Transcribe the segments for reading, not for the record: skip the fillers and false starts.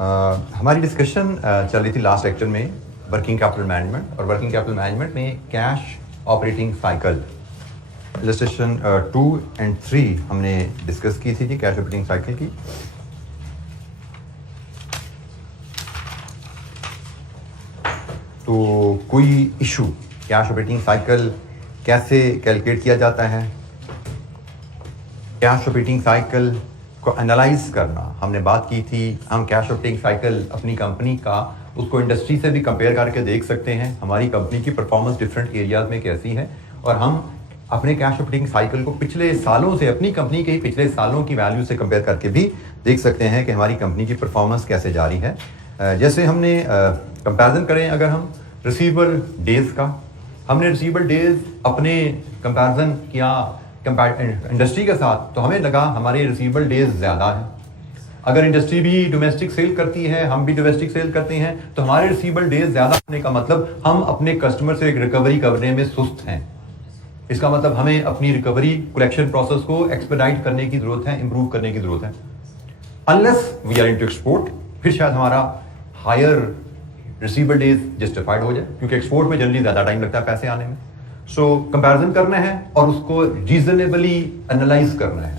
हमारी डिस्कशन चल रही थी लास्ट लेक्चर में वर्किंग कैपिटल मैनेजमेंट, और वर्किंग कैपिटल मैनेजमेंट में cash operating cycle illustration 2 and 3 हमने डिस्कस की थी कैश ऑपरेटिंग साइकिल की। तो कोई इशू कैश ऑपरेटिंग साइकिल कैसे कैलकुलेट किया जाता है, कैश ऑपरेटिंग साइकिल को एनालाइज करना हमने बात की थी। हम कैश ऑपरेटिंग साइकिल अपनी कंपनी का उसको इंडस्ट्री से भी कंपेयर करके देख सकते हैं, हमारी कंपनी की परफॉर्मेंस डिफरेंट एरियाज में कैसी है, और हम अपने कैश ऑपरेटिंग साइकिल को पिछले सालों से, अपनी कंपनी के ही पिछले सालों की वैल्यू से कंपेयर करके भी देख सकते हैं कि हमारी कंपनी की परफॉर्मेंस कैसे जा रही है। जैसे हमने कंपैरिजन करें अगर हम रिसीवेबल डेज का, हमने रिसीवेबल डेज अपने कंपैरिजन किया इंडस्ट्री के साथ, तो हमें लगा हमारे रिसीवेबल डेज ज़्यादा है। अगर इंडस्ट्री भी डोमेस्टिक सेल करती है, हम भी डोमेस्टिक सेल करते हैं, तो हमारे रिसीवेबल डेज ज़्यादा होने का मतलब हम अपने कस्टमर से रिकवरी करने में सुस्त हैं। इसका मतलब हमें अपनी रिकवरी कलेक्शन प्रोसेस को एक्सपेडाइट करने की जरूरत है, इंप्रूव करने की जरूरत है। Unless we are into export, फिर शायद हमारा हायर रिसीवेबल डेज जस्टिफाइड हो जाए, क्योंकि एक्सपोर्ट में जनरली ज़्यादा टाइम लगता है पैसे आने में। सो कंपैरिजन करना है और उसको रीजनेबली एनालाइज करना है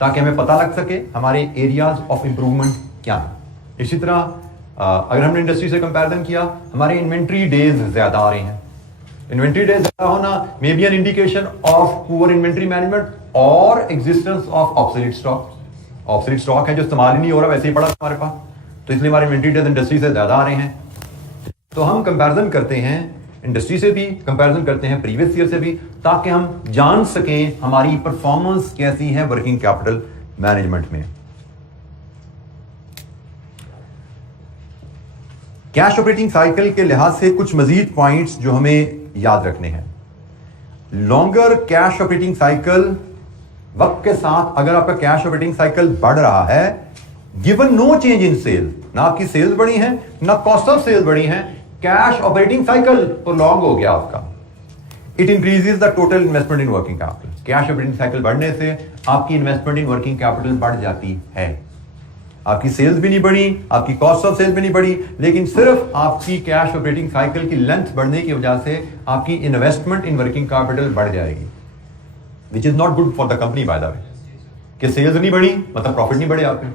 ताकि हमें पता लग सके हमारे एरियाज ऑफ इंप्रूवमेंट क्या है। इसी तरह अगर हमने इंडस्ट्री से कंपैरिजन किया, हमारे इन्वेंट्री डेज ज़्यादा आ रहे हैं। इन्वेंट्री डेज ज़्यादा होना may be an indication of poor inventory management और existence of obsolete stock. Obsolete stock है जो इस्तेमाल ही नहीं हो रहा, वैसे ही पड़ा हमारे पास, तो इसलिए हमारे इन्वेंट्री डेज इंडस्ट्री से ज़्यादा आ रहे हैं। तो हम कंपैरिजन करते हैं इंडस्ट्री से भी, कंपैरिजन करते हैं प्रीवियस ईयर से भी, ताकि हम जान सकें हमारी परफॉर्मेंस कैसी है वर्किंग कैपिटल मैनेजमेंट में। कैश ऑपरेटिंग साइकिल के लिहाज से कुछ मजीद पॉइंट्स जो हमें याद रखने हैं। लॉन्गर कैश ऑपरेटिंग साइकिल, वक्त के साथ अगर आपका कैश ऑपरेटिंग साइकिल बढ़ रहा है, given no change in sale, ना आपकी सेल्स बढ़ी है ना कॉस्ट ऑफ सेल्स बढ़ी है, कैश ऑपरेटिंग साइकिल प्रोलॉन्ग हो गया आपका, it increases the total investment in working capital. Cash operating cycle बढ़ने से आपकी इन्वेस्टमेंट इन वर्किंग कैपिटल बढ़ जाती है। आपकी सेल्स भी नहीं बढ़ी, आपकी कॉस्ट ऑफ सेल्स भी नहीं बढ़ी, लेकिन सिर्फ आपकी कैश ऑपरेटिंग साइकिल की लेंथ बढ़ने की वजह से आपकी इन्वेस्टमेंट इन वर्किंग कैपिटल बढ़ जाएगी, which is not good for the company by the way. कि सेल्स नहीं बढ़ी मतलब प्रॉफिट नहीं बढ़े, आपके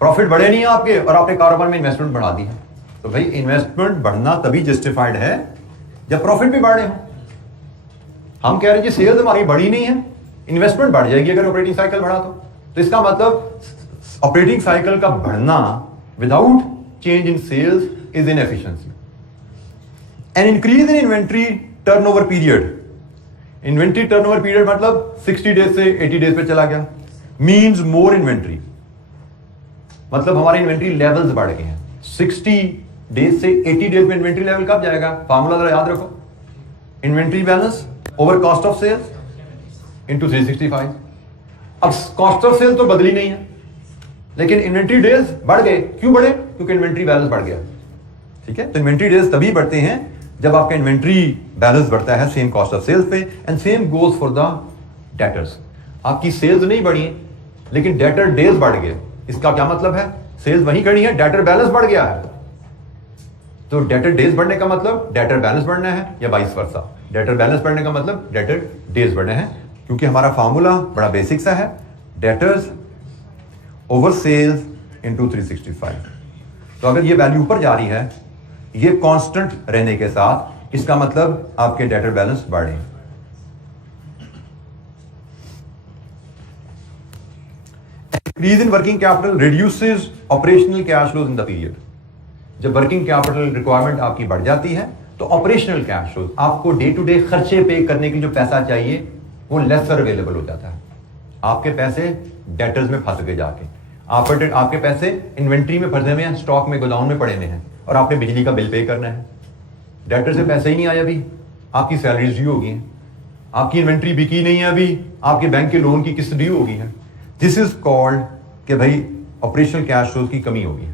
प्रॉफिट बढ़े नहीं आपके और आपने कारोबार में इन्वेस्टमेंट बढ़ा दी है। तो भाई इन्वेस्टमेंट बढ़ना तभी जस्टिफाइड है जब प्रॉफिट भी बढ़े हो। हम कह रहे हैं जी सेल्स हमारी बढ़ी नहीं है, इन्वेस्टमेंट बढ़ जाएगी अगर ऑपरेटिंग साइकिल बढ़ा तो इसका मतलब ऑपरेटिंग साइकिल का बढ़ना without change in sales is inefficiency. An increase in inventory turnover period, inventory turnover period मतलब 60 डेज से 80 डेज पे चला गया, मींस मोर इन्वेंट्री, मतलब हमारे इन्वेंट्री लेवल्स बढ़ गए हैं। 60 डेज से 80 डेज में इन्वेंट्री लेवल कब जाएगा? फार्मूला जरा याद रखो, inventory balance over cost of sales into 365। अब कॉस्ट ऑफ सेल्स तो बदली नहीं है, लेकिन इन्वेंट्री डेज बढ़ गए। क्यों बढ़े? क्योंकि इन्वेंट्री बैलेंस बढ़ गया। ठीक है, तो इन्वेंट्री डेज तभी बढ़ते हैं जब आपका इन्वेंट्री बैलेंस बढ़ता है सेम कॉस्ट ऑफ सेल्स पे, and same goes for the debtors. आपकी सेल्स नहीं बढ़ी लेकिन डेटर डेज बढ़ गए, इसका क्या मतलब है? सेल्स वहीं खड़ी है, डेटर बैलेंस बढ़ गया है। तो डेटर डेज बढ़ने का मतलब डेटर बैलेंस बढ़ना है, या वाइस वर्सा। डेटर बैलेंस बढ़ने का मतलब डेटर डेज बढ़ने हैं, क्योंकि हमारा फार्मूला बड़ा बेसिक सा है, डेटर्स ओवर सेल्स इनटू 365। तो अगर ये वैल्यू ऊपर जा रही है, ये कांस्टेंट रहने के साथ, इसका मतलब आपके डेटर बैलेंस बढ़े। Increase in working capital reduces operational cash flows in the period. जब वर्किंग कैपिटल रिक्वायरमेंट आपकी बढ़ जाती है तो ऑपरेशनल कैश फ्लोज, आपको डे टू डे खर्चे पे करने के जो पैसा चाहिए वो लेसर अवेलेबल हो जाता है। आपके पैसे डेटर्स में फंस गए जाके, आपके पैसे इन्वेंट्री में फंसे हुए हैं, स्टॉक में गोदाउन में पड़े हुए हैं, और आपने बिजली का बिल पे करना है। डेटर से पैसे ही नहीं आए अभी, आपकी सैलरीज ड्यू हो गई हैं, आपकी इन्वेंट्री बिकी नहीं है अभी, आपके बैंक के लोन की किस्त ड्यू हो गई है। दिस इज कॉल्ड कि भाई ऑपरेशनल कैश फ्लोज की कमी होगी।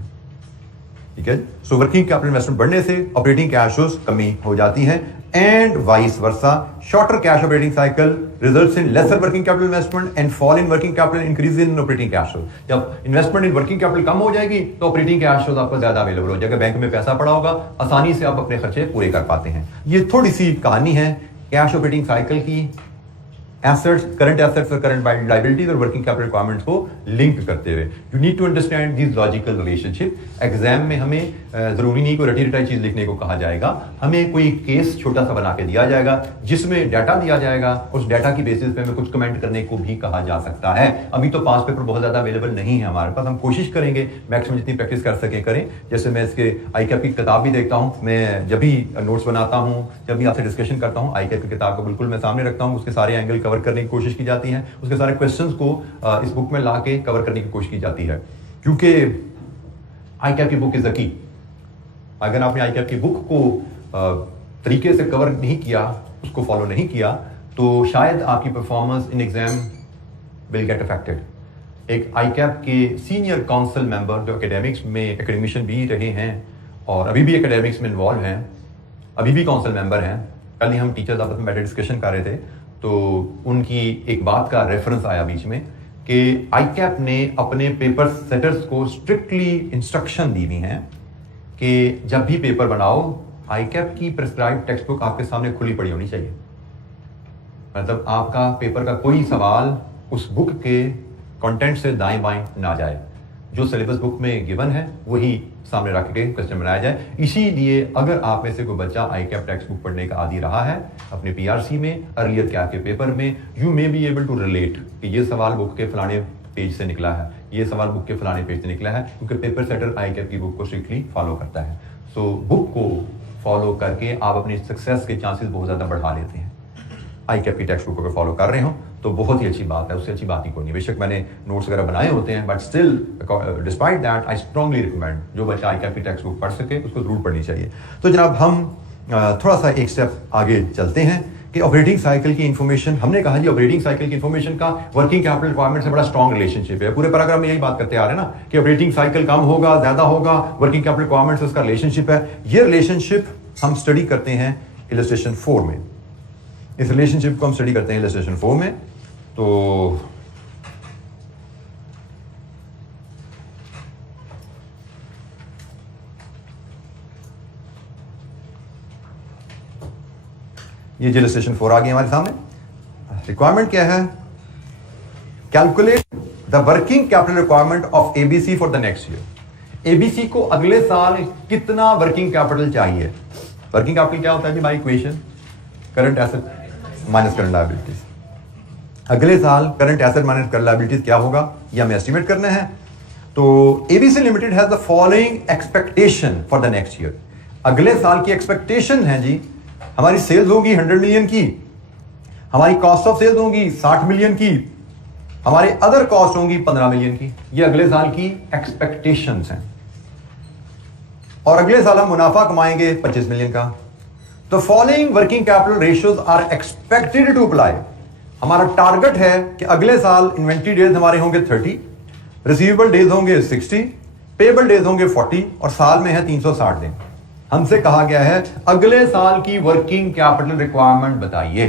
ठीक है। सो वर्किंग कैपिटल इन्वेस्टमेंट बढ़ने से ऑपरेटिंग कैश फ्लोज कमी हो जाती है and vice versa. Shorter cash operating cycle results in laser working capital investment and fall in working capital, increase in operating cash flows. जब इन्वेस्टमेंट इन वर्किंग कैपिटल कम हो जाएगी तो ऑपरेटिंग कैश फ्लोज आपको ज्यादा अवेलेबल हो जाएगा, bank में पैसा पड़ा होगा, आसानी से आप अपने खर्चे पूरे कर पाते हैं। ये थोड़ी सी कहानी है कैश ऑपरेटिंग साइकिल की, एसेट्स, करंट एसेट्स और करंट लायबिलिटीज और वर्किंग कैपिटल रिक्वायरमेंट्स को लिंक करते हुए। You need to understand this logical relationship. Exam में हमें जरूरी नहीं कोई रटी रटाई चीज लिखने को कहा जाएगा, हमें कोई केस छोटा सा बना के दिया जाएगा जिसमें डाटा दिया जाएगा, उस डाटा की बेसिस पे हमें कुछ कमेंट करने को भी कहा जा सकता है। अभी तो पास पेपर बहुत ज्यादा अवेलेबल नहीं है हमारे पास, हम कोशिश करेंगे मैक्सिमम जितनी प्रैक्टिस कर सके करें। जैसे मैं इसके आईकैप की किताब भी देखता हूँ, मैं जब भी नोट्स बनाता हूँ, जब भी आपसे डिस्कशन करता हूँ, आईकैप की किताब को बिल्कुल मैं सामने रखता हूँ, उसके सारे एंगल कवर करने की कोशिश की जाती है, उसके सारे क्वेश्चंस को इस बुक में ला के कवर करने की कोशिश की जाती है। क्योंकि आईकैप की बुक इज द की। अगर आपने आईकैप की बुक को तरीके से कवर नहीं किया, उसको फॉलो नहीं किया, तो शायद आपकी performance in exam will get affected. एक आईकैप के सीनियर काउंसिल मेंबर जो एकेडमिक्स में एकेडमिशियन भी रहे हैं और अभी भी एकेडमिक्स में इन्वॉल्व हैं, अभी भी काउंसिल मेंबर हैं, कल ही हम टीचर्स आपस में बैठे डिस्कशन कर रहे थे, तो उनकी एक बात का रेफरेंस आया बीच में कि आईकैप ने अपने पेपर सेटर्स को स्ट्रिक्टली इंस्ट्रक्शन दी हुई हैं कि जब भी पेपर बनाओ, आईकैप की प्रिस्क्राइब टेक्स्ट बुक आपके सामने खुली पड़ी होनी चाहिए। मतलब आपका पेपर का कोई सवाल उस बुक के कंटेंट से दाएं बाएं ना जाए, जो सिलेबस बुक में गिवन है वही सामने रख के क्वेश्चन बनाया जाए। इसीलिए अगर आप में से कोई बच्चा आईकैप टेक्स्ट बुक पढ़ने का आदी रहा है अपने पीआरसी में, अर्लियर कैप के पेपर में, you may be able to relate कि ये सवाल बुक के फलाने पेज से निकला है, ये सवाल बुक के फलाने पेज से निकला है, क्योंकि पेपर सेटर आईकैप की बुक को स्ट्रिक्टली फॉलो करता है। सो बुक को फॉलो करके आप अपनी सक्सेस के चांसेस बहुत ज़्यादा बढ़ा लेते हैं। आईकैप की टेक्स्ट बुक को फॉलो कर रहे हो तो बहुत ही अच्छी बात है, उससे अच्छी बात ही कोई नहीं। बेशक मैंने नोट्स वगैरह बनाए होते हैं, but still despite that I strongly recommend जो बच्चा आईकैप की टेक्स्ट बुक पढ़ सके उसको जरूर पढ़नी चाहिए। तो जनाब हम थोड़ा सा एक स्टेप आगे चलते हैं कि ऑपरेटिंग साइकिल की इन्फॉर्मेशन, हमने कहा जी ऑपरेटिंग साइकिल की इन्फॉर्मेशन का वर्किंग कैपिटल रिक्वायरमेंट से बड़ा स्ट्रॉन्ग रिलेशनशिप है। पूरे पैराग्राफ में यही बात करते आ रहे हैं ना कि ऑपरेटिंग साइकिल कम होगा, ज्यादा होगा, वर्किंग कैपिटल रिक्वायरमेंट से उसका रिलेशनशिप है। ये रिलेशनशिप हम स्टडी करते हैं इलस्ट्रेशन 4 में। इस रिलेशनशिप को हम स्टडी करते हैं इलस्ट्रेशन 4 में। तो ये इलस्ट्रेशन 4 आ गई हमारे सामने। रिक्वायरमेंट क्या है? Calculate the working capital requirement of ABC for the next year. ABC को अगले साल कितना वर्किंग कैपिटल चाहिए? वर्किंग कैपिटल क्या होता है जी by equation? Current asset minus current liabilities. अगले साल current asset minus current liabilities क्या होगा ये हमें एस्टिमेट करना है। तो ABC limited has the following expectation for the next year. अगले साल की एक्सपेक्टेशन है जी, हमारी सेल्स होगी 100 मिलियन की, हमारी कॉस्ट ऑफ सेल्स होगी 60 मिलियन की, हमारे अदर कॉस्ट होंगी 15 मिलियन की। ये अगले साल की एक्सपेक्टेशंस हैं और अगले साल हम मुनाफा कमाएंगे 25 मिलियन का। तो following working capital ratios are expected to apply. हमारा टारगेट है कि अगले साल इन्वेंट्री डेज हमारे होंगे 30, रिसीवेबल डेज होंगे 60, पेबल डेज होंगे 40 और साल में है 360 दिन। हमसे कहा गया है अगले साल की वर्किंग कैपिटल रिक्वायरमेंट बताइए।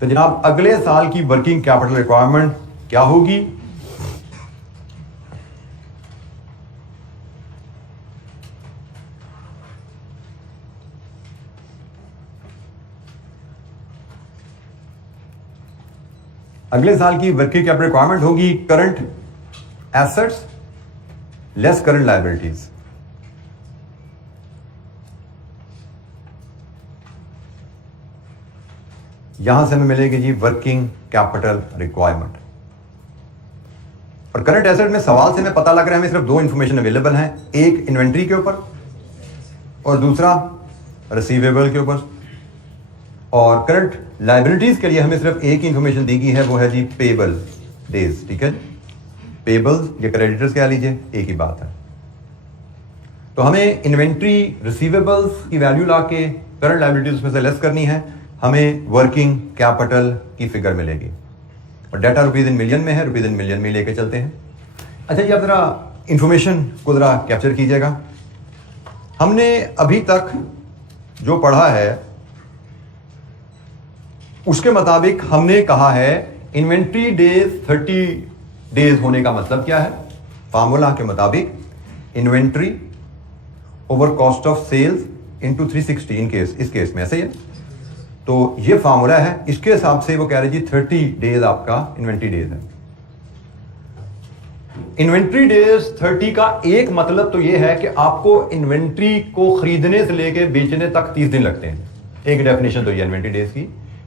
तो जनाब अगले साल की वर्किंग कैपिटल रिक्वायरमेंट क्या होगी? अगले साल की वर्किंग कैपिटल रिक्वायरमेंट होगी current assets less current liabilities. यहां से हमें मिलेगी जी वर्किंग कैपिटल रिक्वायरमेंट। और करंट एसेट में सवाल से हमें पता लग रहा है हमें सिर्फ दो इंफॉर्मेशन अवेलेबल हैं, एक इन्वेंट्री के ऊपर और दूसरा रिसीवेबल के ऊपर। और करंट लायबिलिटीज के लिए हमें सिर्फ एक ही इंफॉर्मेशन दी गई है, वो है जी पेबल डेज। ठीक है, पेबल्स या क्रेडिटर्स कह लीजिए, एक ही बात है। तो हमें इन्वेंट्री रिसीवेबल्स की वैल्यू लाके करंट लायबिलिटीज उसमें से लेस करनी है, हमें वर्किंग कैपिटल की फिगर मिलेगी। और डाटा रुपीज इन मिलियन में है, रुपीज इन मिलियन में लेके चलते हैं। अच्छा जी आप जरा इंफॉर्मेशन को जरा कैप्चर कीजिएगा। हमने अभी तक जो पढ़ा है उसके मुताबिक हमने कहा है इन्वेंट्री डेज 30 डेज होने का मतलब क्या है? फार्मूला के मुताबिक inventory over cost of sales into 360 इस केस में ऐसे ही है। तो ये फार्मूला है, इसके हिसाब से वो कह रहे जी 30 डेज आपका इन्वेंट्री डेज है। इन्वेंट्री डेज 30 का एक मतलब तो ये है कि आपको इन्वेंट्री को खरीदने से लेके बेचने तक 30 दिन लगते हैं। एक डेफिनेशन तो ये इन्वेंट्री डेज की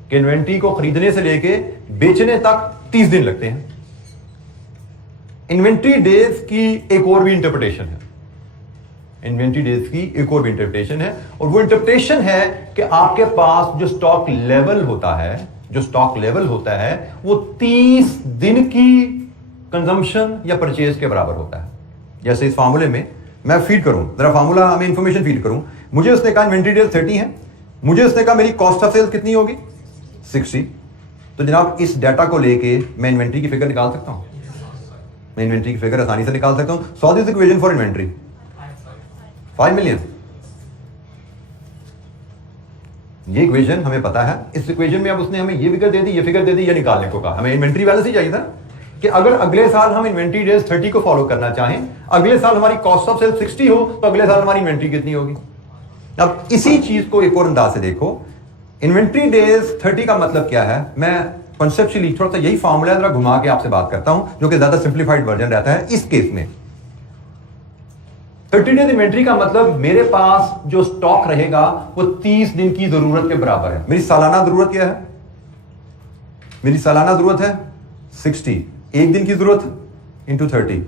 कि इन्वेंट्री को खरीदने से लेके बेचने तक 30 दिन लगते हैं। इन्वेंट्री डेज की एक और भी इंटरप्रिटेशन है, इन्वेंट्री डेज की एक और भी इंटरप्रिटेशन है, और वो इंटरप्रिटेशन है कि आपके पास जो स्टॉक लेवल होता है वो 30 दिन की कंजम्पशन या परचेज के बराबर होता है। जैसे इस फार्मूले में मैं फीड करूं, जरा फार्मूला में इंफॉर्मेशन फीड करूं, मुझे उसने कहा इन्वेंट्री डेज 30 है, मुझे उसने कहा मेरी कॉस्ट ऑफ सेल्स कितनी होगी 60। तो जनाब इस डाटा को लेके मैं इन्वेंट्री की फिगर निकाल सकता हूं, मैं इन्वेंट्री की फिगर आसानी से निकाल सकता हूं। Solve this equation for inventory 5 million. ये इक्वेशन हमें पता है, इस इक्वेशन में अब उसने हमें ये फिगर दे दी, ये फिगर दे दी, ये निकालने को कहा। हमें इन्वेंट्री बैलेंस ही चाहिए था कि अगर अगले साल हम इन्वेंट्री डेज 30 को फॉलो करना चाहें, अगले साल हमारी कॉस्ट ऑफ सेल्स 60 हो, तो अगले साल हमारी इन्वेंट्री कितनी होगी। अब इसी चीज को एक और अंदाज से देखो, इन्वेंट्री डेज 30 का मतलब क्या है। मैं कॉन्सेप्चुअली थोड़ा सा यही फॉर्मूला जरा घुमा के आपसे बात करता हूं, जो कि ज्यादा सिंप्लीफाइड वर्जन रहता है इस केस में। 30 डेज इन्वेंट्री का मतलब मेरे पास जो स्टॉक रहेगा वो 30 दिन की जरूरत के बराबर है। मेरी सालाना जरूरत क्या है? मेरी सालाना जरूरत है 60, एक दिन की जरूरत इंटू 30,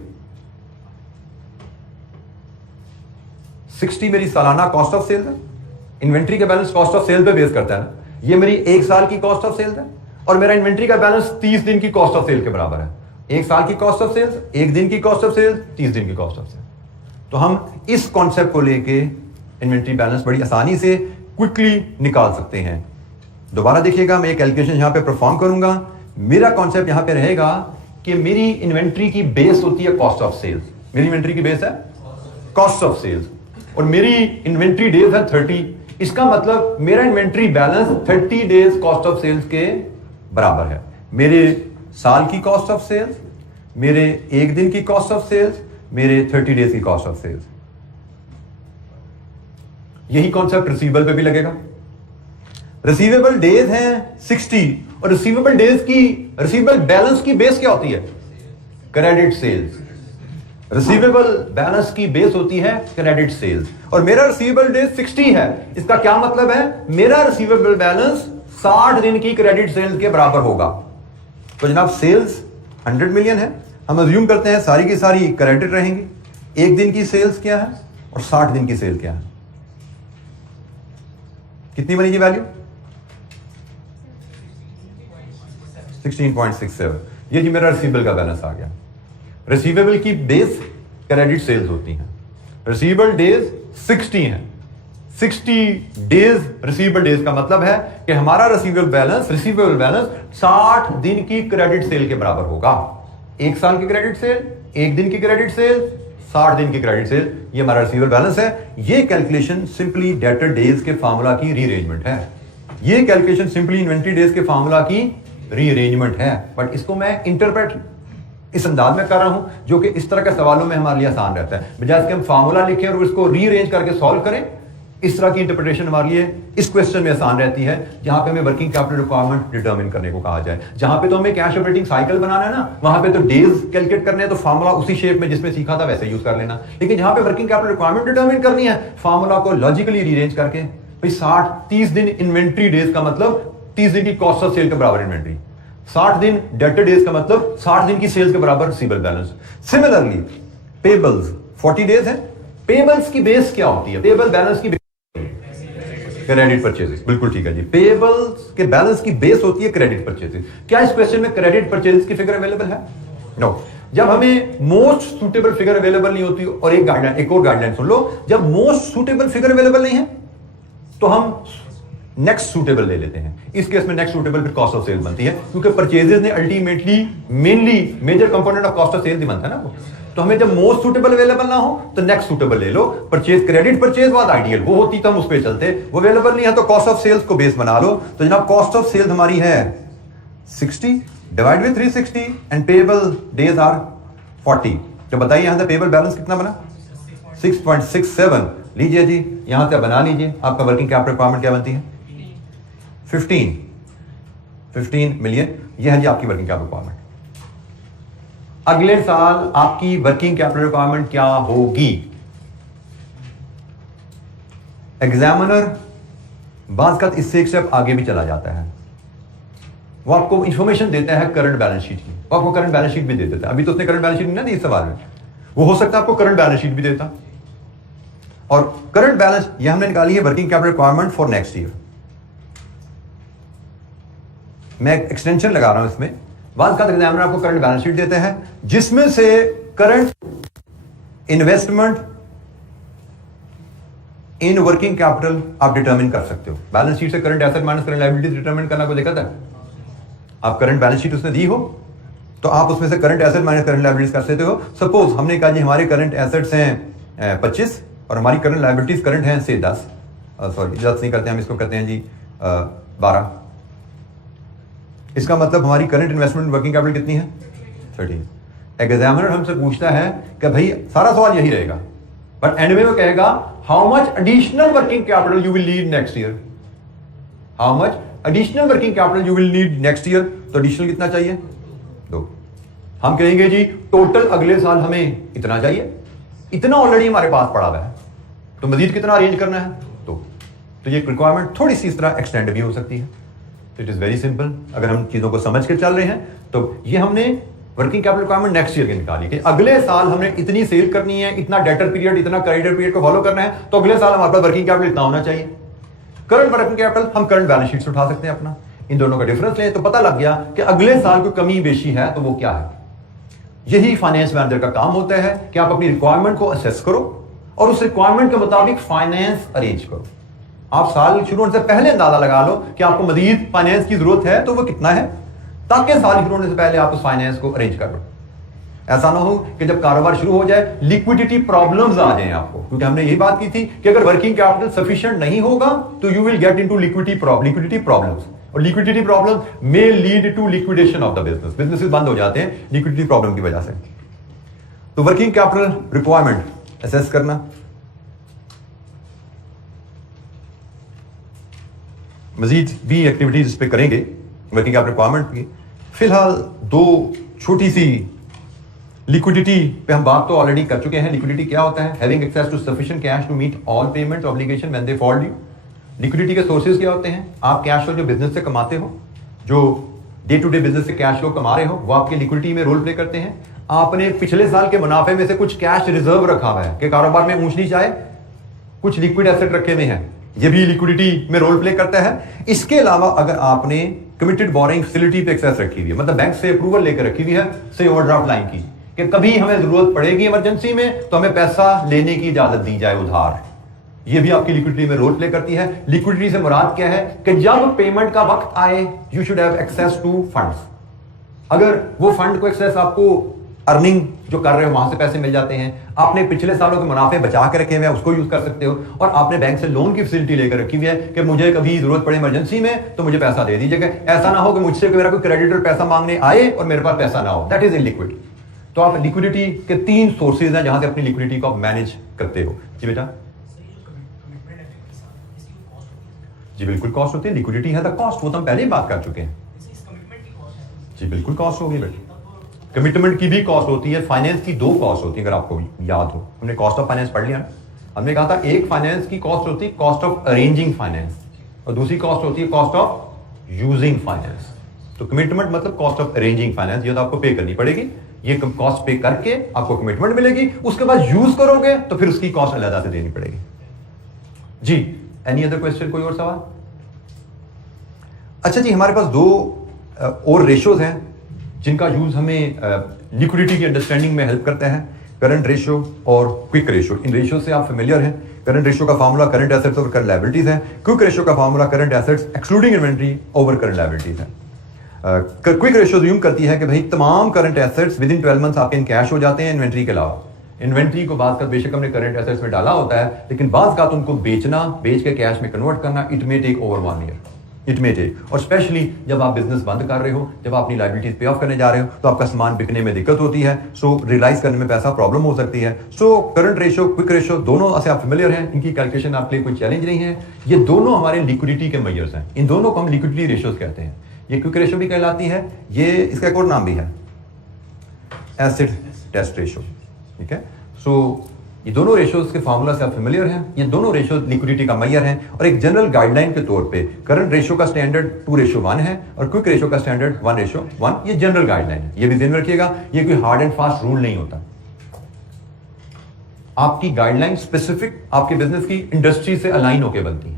60 मेरी सालाना कॉस्ट ऑफ सेल्स है। इन्वेंट्री का बैलेंस कॉस्ट ऑफ सेल्स पे बेस करता है ना, ये मेरी एक साल की कॉस्ट ऑफ सेल्स है, और मेरा इन्वेंट्री का बैलेंस 30 दिन की कॉस्ट ऑफ सेल्स के बराबर है। एक साल की कॉस्ट ऑफ सेल्स, एक दिन की कॉस्ट ऑफ सेल्स, 30 दिन की कॉस्ट ऑफ सेल्स। तो हम इस कॉन्सेप्ट को लेके इन्वेंट्री बैलेंस बड़ी आसानी से क्विकली निकाल सकते हैं। दोबारा देखिएगा, मैं एक कैलकुलेशन यहां पे परफॉर्म करूंगा। मेरा कॉन्सेप्ट यहां पे रहेगा कि मेरी इन्वेंट्री की बेस होती है कॉस्ट ऑफ सेल्स, मेरी इन्वेंट्री की बेस है कॉस्ट ऑफ सेल्स, और मेरी इन्वेंट्री डेज है 30। इसका मतलब मेरा inventory balance 30 days cost of sales के बराबर है। मेरे साल की कॉस्ट ऑफ सेल्स, मेरे एक दिन की कॉस्ट ऑफ सेल्स, मेरे 30 डेज की कॉस्ट ऑफ सेल्स। यही कॉन्सेप्ट रिसीवेबल पे भी लगेगा। रिसीवेबल डेज हैं 60, और रिसीवेबल बैलेंस की बेस क्या होती है? Credit sales. रिसीवेबल बैलेंस की बेस होती है क्रेडिट सेल्स, और मेरा रिसीवेबल डेज 60 है। इसका क्या मतलब है? मेरा रिसीवेबल बैलेंस 60 दिन की क्रेडिट सेल्स के बराबर होगा। तो जनाब सेल्स 100 मिलियन है, हम अज्यूम करते हैं सारी की सारी क्रेडिट रहेंगी। एक दिन की सेल्स क्या है और 60 दिन की सेल क्या है? कितनी बनेगी वैल्यू? 16.67। ये जी मेरा रिसीवेबल का बैलेंस आ गया। रिसीवेबल की बेस क्रेडिट सेल्स होती हैं, रिसीवेबल डेज 60 हैं। 60 डेज रिसीवेबल डेज का मतलब है कि हमारा रिसीवेबल बैलेंस 60 दिन की क्रेडिट सेल के बराबर होगा। एक साल की क्रेडिट सेल, एक दिन की क्रेडिट सेल, 60 दिन की क्रेडिट सेल, ये हमारा रिसीवेबल बैलेंस है। ये कैलकुलेशन सिंपली डेटर डेज के फार्मूला की रीअरेंजमेंट है। ये कैलकुलेशन सिंपली इन्वेंट्री डेज के फार्मूला की रीअरेंजमेंट है, बट इसको मैं इंटरप्रेट इस अंदाज में कर रहा हूं जो कि इस तरह के सवालों में हमारे लिए आसान रहता है। बजाय इसके हम फार्मूला लिखें और इसको रीअरेंज करके सॉल्व करें, इस तरह की इंटरप्रिटेशन हमारे लिए इस क्वेश्चन में आसान रहती है, जहां पे हमें वर्किंग कैपिटल रिक्वायरमेंट डिटरमिन करने को कहा जाए। जहां पे तो हमें कैश ऑपरेटिंग साइकिल बनाना है ना, वहां पे तो डेज कैलकुलेट करने हैं, तो फार्मूला उसी शेप में जिसमें सीखा था वैसे यूज कर लेना। लेकिन जहां पे वर्किंग कैपिटल रिक्वायरमेंट डिटरमिन करनी है, फार्मूला को लॉजिकली रीअरेंज करके, भाई 30 दिन इन्वेंट्री डेज का मतलब 30 दिन की कॉस्ट ऑफ सेल के बराबर इन्वेंट्री, 60 दिन डेटर डेज का मतलब 60 दिन की सेल्स के बराबर receivable balance. Similarly payables 40 days है, पेबल्स की बेस क्या होती है? पेबल बैलेंस की क्रेडिट परचेजेस। बिल्कुल ठीक है जी, पेबल्स के बैलेंस की बेस होती है क्रेडिट परचेजेस। क्या इस क्वेश्चन में क्रेडिट परचेजेस की फिगर अवेलेबल है? नो। जब हमें मोस्ट सुटेबल फिगर अवेलेबल नहीं होती, और एक और गाइडलाइन सुन लो, जब मोस्ट सुटेबल फिगर अवेलेबल नहीं है तो हम नेक्स्ट सूटेबल ले लेते हैं। इस केस में नेक्स्ट सूटेबल फिर कॉस्ट ऑफ सेल बनती है, क्योंकि परचेजेस ने ultimately mainly major component of cost of sale ही बनता है ना वो। तो हमें जब मोस्ट सुटेबल अवेलेबल ना हो तो नेक्स्ट सुटेबल ले लो। Purchase credit purchase was ideal, वो होती तो हम उस पर चलते, वो अवेलेबल नहीं है तो कॉस्ट ऑफ सेल्स को बेस बना लो। तो जनाब कॉस्ट ऑफ सेल्स हमारी है 60 divide with 360 and payable days are 40। तो बताइए यहां से पेबल बैलेंस कितना बना? 6.67। लीजिए जी यहां से बना लीजिए, आपका वर्किंग कैपिटल रिक्वायरमेंट क्या बनती है? 15 मिलियन। यह है जी आपकी वर्किंग कैपिटल रिक्वायरमेंट। अगले साल आपकी वर्किंग कैपिटल रिक्वायरमेंट क्या होगी? एग्जामिनर बाज़ इससे एक स्टेप आगे भी चला जाता है, वो आपको इंफॉर्मेशन देता है करंट बैलेंस शीट की, वो आपको करंट बैलेंस शीट भी दे देता है। अभी तो उसने करंट बैलेंस शीट नहीं ना दी इस सवाल में, वो हो सकता है आपको करंट बैलेंस शीट भी देता। और करंट बैलेंस यह हमने निकाली है working capital requirement for next year. मैं एक्सटेंशन लगा रहा हूं इसमें। बाद का एग्जामिनर आपको करंट बैलेंस शीट देते हैं जिसमें से current investment in working capital आप डिटरमिन कर सकते हो। बैलेंस शीट से current asset minus current liabilities determine करना कोई दिक्कत है? आप करंट बैलेंस शीट उसने दी हो तो आप उसमें से current asset minus current liabilities कर सकते हो। सपोज हमने कहा जी हमारे करंट एसेट्स हैं 25 और हमारी करंट लायबिलिटीज करंट हैं से 10 नहीं करते हम, इसको करते हैं जी 12। इसका मतलब हमारी करंट इन्वेस्टमेंट वर्किंग कैपिटल कितनी है? 13। एग्जामिनर हमसे पूछता है कि भाई सारा सवाल यही रहेगा, बट एंड में वो कहेगा how much additional working capital you will need next year. How much additional working capital you will need next year. तो एडिशनल कितना चाहिए? 2। हम कहेंगे जी टोटल अगले साल हमें इतना चाहिए, इतना ऑलरेडी हमारे पास पड़ा हुआ है, तो मजीद कितना अरेंज करना है? तो ये रिक्वायरमेंट थोड़ी सी इस तरह एक्सटेंड भी हो सकती है। It is very simple. अगर हम चीजों को समझ के चल रहे हैं तो ये हमने working capital requirement next year की निकाली कि अगले साल हमने इतनी सेल करनी है, इतना डेटर पीरियड, इतना क्रेडिटर पीरियड को फॉलो करना है, तो अगले साल हमारे पास वर्किंग कैपिटल इतना होना चाहिए। करंट वर्किंग कैपिटल हम करंट बैलेंस शीट से उठा सकते हैं अपना, इन दोनों का डिफरेंस लें तो पता लग गया कि अगले साल कोई कमी बेशी है तो वो क्या है। यही फाइनेंस मैनेजर का काम होता है कि आप अपनी रिक्वायरमेंट को असेस करो और उस रिक्वायरमेंट के मुताबिक फाइनेंस अरेंज करो। आप साल शुरू होने से पहले अंदाजा लगा लो कि आपको मजीद फाइनेंस की जरूरत है तो वो कितना है, ताकि साल शुरू होने से पहले आप उस फाइनेंस को अरेंज कर लो। ऐसा ना हो कि जब कारोबार शुरू हो जाए लिक्विडिटी प्रॉब्लम्स आ जाएं आपको, क्योंकि हमने यही बात की थी कि अगर वर्किंग कैपिटल सफिशिएंट नहीं होगा तो you will get into liquidity problems, और liquidity problems may lead to liquidation of the business. Businesses बंद हो जाते हैं लिक्विडिटी प्रॉब्लम की वजह से। तो वर्किंग कैपिटल रिक्वायरमेंट असेस करना, मजीद भी एक्टिविटीज इस पे करेंगे वर्किंग कैपिटल रिक्वायरमेंट की। फिलहाल दो छोटी सी लिक्विडिटी पे हम बात तो ऑलरेडी कर चुके हैं। लिक्विडिटी क्या होता है? Having access to sufficient cash to meet all payments obligation when they fall due. Liquidity के सोर्सेज क्या होते हैं? आप कैश फ्लो जो बिजनेस से कमाते हो, जो डे टू डे बिजनेस से कैश फ्लो कमा रहे हो, वो आपकी लिक्विडिटी में रोल प्ले करते हैं। आपने पिछले साल के मुनाफे में से कुछ कैश रिजर्व रखा हुआ है कि कारोबार में ऊंच नीच आए, कुछ लिक्विड एसेट रखे हुए हैं, ये भी लिक्विडिटी में रोल प्ले करता है। इसके अलावा अगर आपने कमिटेड बोरिंग फैसिलिटी पे एक्सेस रखी हुई है, मतलब बैंक से अप्रूवल लेकर रखी हुई है, से ओवरड्राफ्ट लाइन की, कि कभी हमें जरूरत पड़ेगी इमरजेंसी में तो हमें पैसा लेने की इजाजत दी जाए उधार, ये भी आपकी लिक्विडिटी में रोल प्ले करती है। लिक्विडिटी से मुराद क्या है कि जब पेमेंट का वक्त आए you should have access to funds. अगर वो फंड को एक्सेस आपको अर्निंग जो कर रहे हो वहां से पैसे मिल जाते हैं, आपने पिछले सालों के मुनाफे बचा के रखे हुए हैं उसको यूज कर सकते हो, और आपने बैंक से लोन की फैसिलिटी लेकर रखी हुई है कि मुझे कभी जरूरत पड़े इमरजेंसी में तो मुझे पैसा दे दीजिएगा। ऐसा ना हो कि मुझसे मेरा कोई क्रेडिटर पैसा मांगने आए और मेरे पास पैसा ना हो, दैट इज इनलिक्विड। तो आप लिक्विडिटी के 3 सोर्सेज हैं जहां से अपनी लिक्विडिटी को आप मैनेज करते हो। जी बेटा, जी बिल्कुल कॉस्ट होती है। लिक्विडिटी है द कॉस्ट, वो तो हम पहले ही बात कर चुके हैं। जी बिल्कुल कॉस्ट होगी बेटा, कमिटमेंट की भी कॉस्ट होती है, फाइनेंस की 2 कॉस्ट होती है। अगर आपको याद हो, हमने कॉस्ट ऑफ फाइनेंस पढ़ लिया ना। हमने कहा था एक फाइनेंस की कॉस्ट होती है कॉस्ट ऑफ अरेंजिंग फाइनेंस, और दूसरी कॉस्ट होती है कॉस्ट ऑफ यूजिंग फाइनेंस। तो कमिटमेंट मतलब कॉस्ट ऑफ अरेंजिंग फाइनेंस, ये तो आपको पे करनी पड़ेगी, ये कॉस्ट पे करके आपको कमिटमेंट मिलेगी, उसके बाद यूज करोगे तो फिर उसकी कॉस्ट अलग से देनी पड़ेगी। जी एनी अदर क्वेश्चन, कोई और सवाल? अच्छा जी, हमारे पास 2 और रेशियोज हैं जिनका यूज हमें लिक्विडिटी की अंडरस्टैंडिंग में हेल्प करता है, करंट रेशियो और क्विक रेशियो। इन रेशियो से आप फेमिलियर हैं। करंट रेशियो का formula current assets over current liabilities है, क्विक रेशियो का formula current assets excluding inventory over current liabilities है। क्विक रेशियो ज्यूम करती है कि भाई तमाम current assets with in 12 months आपके इन कैश हो जाते हैं इन्वेंट्री के अलावा। इन्वेंट्री को बात कर बेशक हमने करंट एसेट्स में डाला होता है, लेकिन बात का उनको बेच के कैश में कन्वर्ट करना, it may take over 1 year, it may take. और स्पेशली जब आप बिजनेस बंद कर रहे हो, जब आप अपनी लाइबिलिटीज पे ऑफ करने जा रहे हो, तो आपका सामान बिकने में दिक्कत होती है, सो रियलाइज करने में पैसा प्रॉब्लम हो सकती है। So current ratio, quick ratio दोनों से आप फेमिलियर हैं, इनकी कैलकुलेशन आपके लिए कोई चैलेंज नहीं है। ये दोनों हमारे लिक्विडिटी के मेजर्स हैं, इन दोनों को हम लिक्विडिटी रेशियोज कहते हैं। ये क्विक रेशियो भी कहलाती है, ये इसका एक और नाम भी है एसिड टेस्ट रेशियो, ठीक है। सो ये दोनों रेशियोज के फार्मूला से आप फेमिलियर हैं। ये दोनों रेशियो लिक्विडिटी का मेजर हैं और एक जनरल गाइडलाइन के तौर पे करंट रेशियो का स्टैंडर्ड 2:1 है और क्विक रेशियो का स्टैंडर्ड 1:1। ये जनरल गाइडलाइन है, ये भी ध्यान रखिएगा, ये कोई हार्ड एंड फास्ट रूल नहीं होता। आपकी गाइडलाइन स्पेसिफिक आपके बिजनेस की इंडस्ट्री से अलाइन होकर बनती है।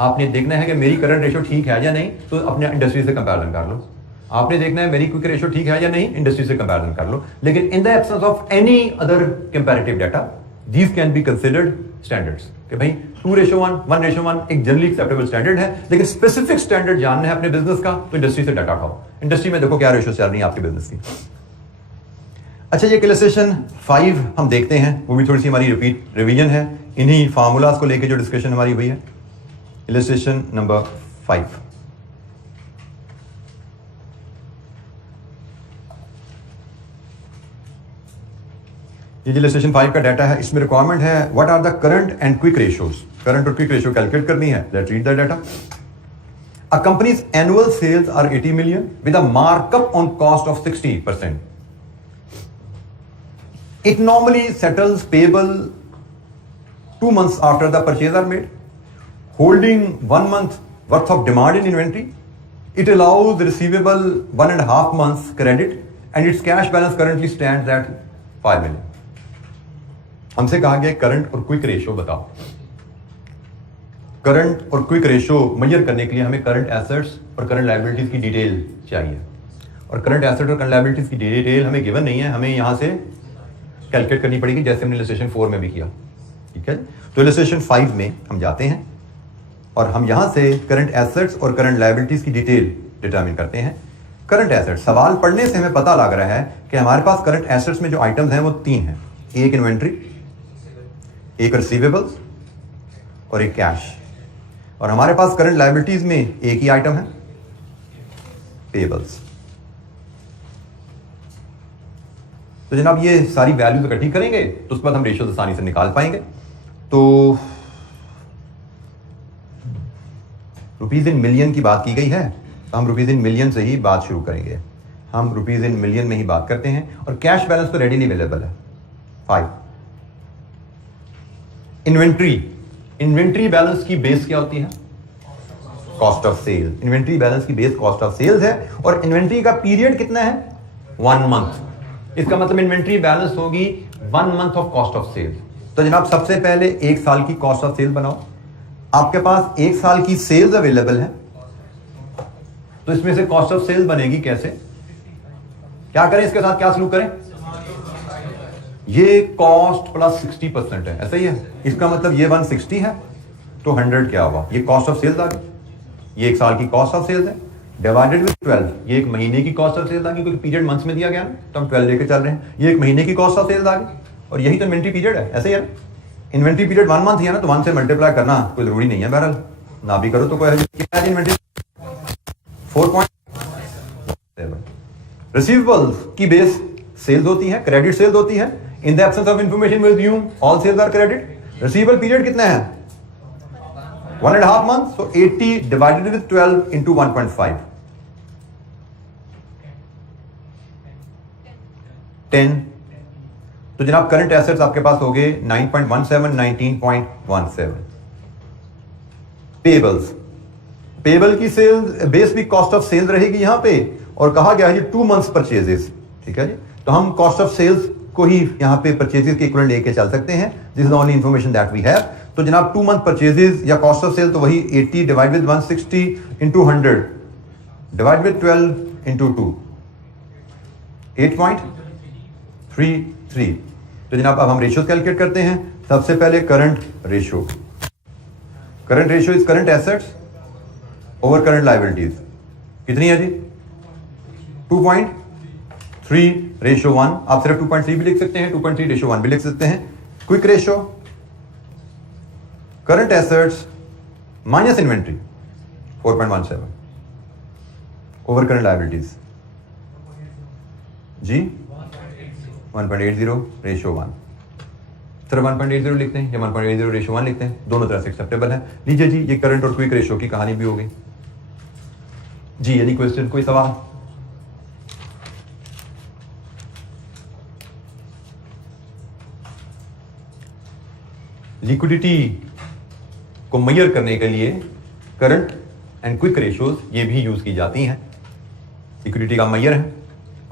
आपने देखना है कि मेरी करंट रेशियो ठीक है या नहीं, तो अपने इंडस्ट्री से कंपैरिजन कर लो। आपने देखना है मेरी क्विक रेशियो ठीक है या नहीं, इंडस्ट्री से कंपैरिजन कर लो। लेकिन इन the absence of any other comparative data, these can be considered standards कि भाई 2:1, 1:1 एक जनरली एक्सेप्टेबल स्टैंडर्ड है, लेकिन स्पेसिफिक स्टैंडर्ड जानना है अपने बिजनेस का तो इंडस्ट्री से डाटा उठाओ। इंडस्ट्री में देखो क्या रेशियो चल रही है आपके बिजनेस की। अच्छा, ये इलस्ट्रेशन 5 हम देखते हैं, वो भी थोड़ी सी हमारी रिवीजन है इन्हीं फार्मूलाज को लेके जो डिस्कशन हमारी हुई है। इलस्ट्रेशन नंबर 5, ये इलस्ट्रेशन 5 का डाटा है, इसमें रिक्वायरमेंट है what are the current and quick ratios. Current और क्विक रेशियो कैलकुलेट करनी है। Let's read the data. A company's annual sales are 80 million with a markup on cost of 60%. It normally settles payable 2 months after the purchase are made, holding 1 month worth of demand in inventory. It allows the receivable 1.5 months credit and its cash balance currently stands at 5 million. हमसे कहा गया current और quick ratio बताओ। Current और quick ratio major करने के लिए हमें करंट एसेट्स और करंट लायबिलिटीज की डिटेल चाहिए, और करंट एसेट और करंट लायबिलिटीज की डिटेल हमें गिवन नहीं है, हमें यहां से कैलकुलेट करनी पड़ेगी जैसे हमने इलस्ट्रेशन 4 में भी किया, ठीक है। तो इलस्ट्रेशन 5 में हम जाते हैं और हम यहां से करंट एसेट्स और करंट लायबिलिटीज की डिटेल डिटरमिन करते हैं। करंट एसेट्स, सवाल पढ़ने से हमें पता लग रहा है कि हमारे पास करंट एसेट्स में जो आइटम्स हैं वो 3 हैं, एक इन्वेंट्री, एक रिसीवेबल्स और एक कैश। और हमारे पास करंट लायबिलिटीज में एक ही आइटम है, पेबल्स। तो जनाब ये सारी वैल्यूज इकट्ठी करेंगे तो उसके बाद हम रेशियोज आसानी से निकाल पाएंगे। तो रुपीज इन मिलियन की बात की गई है, तो हम रुपीज इन मिलियन से ही बात शुरू करेंगे। हम रुपीज इन मिलियन में ही बात करते हैं और कैश बैलेंस तो रेडीली अवेलेबल है 5। इन्वेंट्री बैलेंस की बेस क्या होती है? Cost of sale. Inventory balance की बेस कॉस्ट ऑफ सेल्स है और इन्वेंट्री का पीरियड कितना है? 1 मंथ। इसका मतलब इन्वेंट्री बैलेंस होगी 1 month of cost of sale. तो जनाब सबसे पहले 1 साल की कॉस्ट ऑफ सेल बनाओ। आपके पास 1 साल की सेल्स अवेलेबल है, तो इसमें से कॉस्ट ऑफ सेल्स बनेगी कैसे? क्या करें इसके साथ, क्या सलूक करें? ये कॉस्ट प्लस 60% है, ऐसा ही है। इसका मतलब ये 160 है तो 100 क्या हुआ? ये कॉस्ट ऑफ सेल्स आ गई। ये 1 साल की कॉस्ट ऑफ सेल्स है डिवाइडेड विद 12, ये 1 महीने की कॉस्ट ऑफ सेल्स आ गई, क्योंकि पीरियड मंथ्स में दिया गया ना, तो हम 12 लेके चल रहे हैं। ये 1 महीने की कॉस्ट ऑफ सेल्स आ गई और यही तो इन्वेंट्री पीरियड है, ऐसे ही है ना। इन्वेंट्री पीरियड 1 मंथ ही है ना, तो 1 से मल्टीप्लाई करना कोई जरूरी नहीं है, बहरहाल ना भी करो तो कोई इन्वेंट्री 4.7। रिसीवेबल्स की बेस सेल्स होती है, क्रेडिट सेल्स होती है। In the absence of information with you all sales are credit. Receivable period कितना है? 1.5 month. So 80 divided with 12 into 1.5, 10। तो जनाब करंट एसेट्स आपके पास हो गए 9.17, 19.17। पेबल्स, पेबल की सेल्स बेस भी कॉस्ट ऑफ सेल्स रहेगी यहां पे, और कहा गया है 2 मंथ्स परचेजेस, ठीक है जी। तो हम कॉस्ट ऑफ सेल्स को ही यहां पे परचेजेस के इक्विवेलेंट लेके चल सकते हैं, this is only information that we have. तो जनाब 2 मंथ परचेजेस या कॉस्ट ऑफ सेल तो वही 80 divide with 160 into 100 divide with 12 into 2, 8.33। तो जनाब अब हम रेशियो कैलकुलेट करते हैं। सबसे पहले current ratio. Current ratio is current assets over current liabilities. कितनी है जी? 2.3:1। आप सिर्फ 2.3 भी लिख सकते हैं, 2.3:1 भी लिख सकते हैं। Quick ratio, current assets minus inventory 4.17 over current liabilities जी 1.80:1। सिर्फ 1.80 लिखते हैं या 1.80:1 लिखते हैं, दोनों तरह से एक्सेप्टेबल है। लीजिए जी, ये करंट और क्विक रेशो की कहानी भी हो गई जी। एनी क्वेश्चन, कोई सवाल? लिक्विडिटी को मेजर करने के लिए करंट एंड क्विक रेशियोज ये भी यूज की जाती हैं। लिक्विडिटी का मेजर है,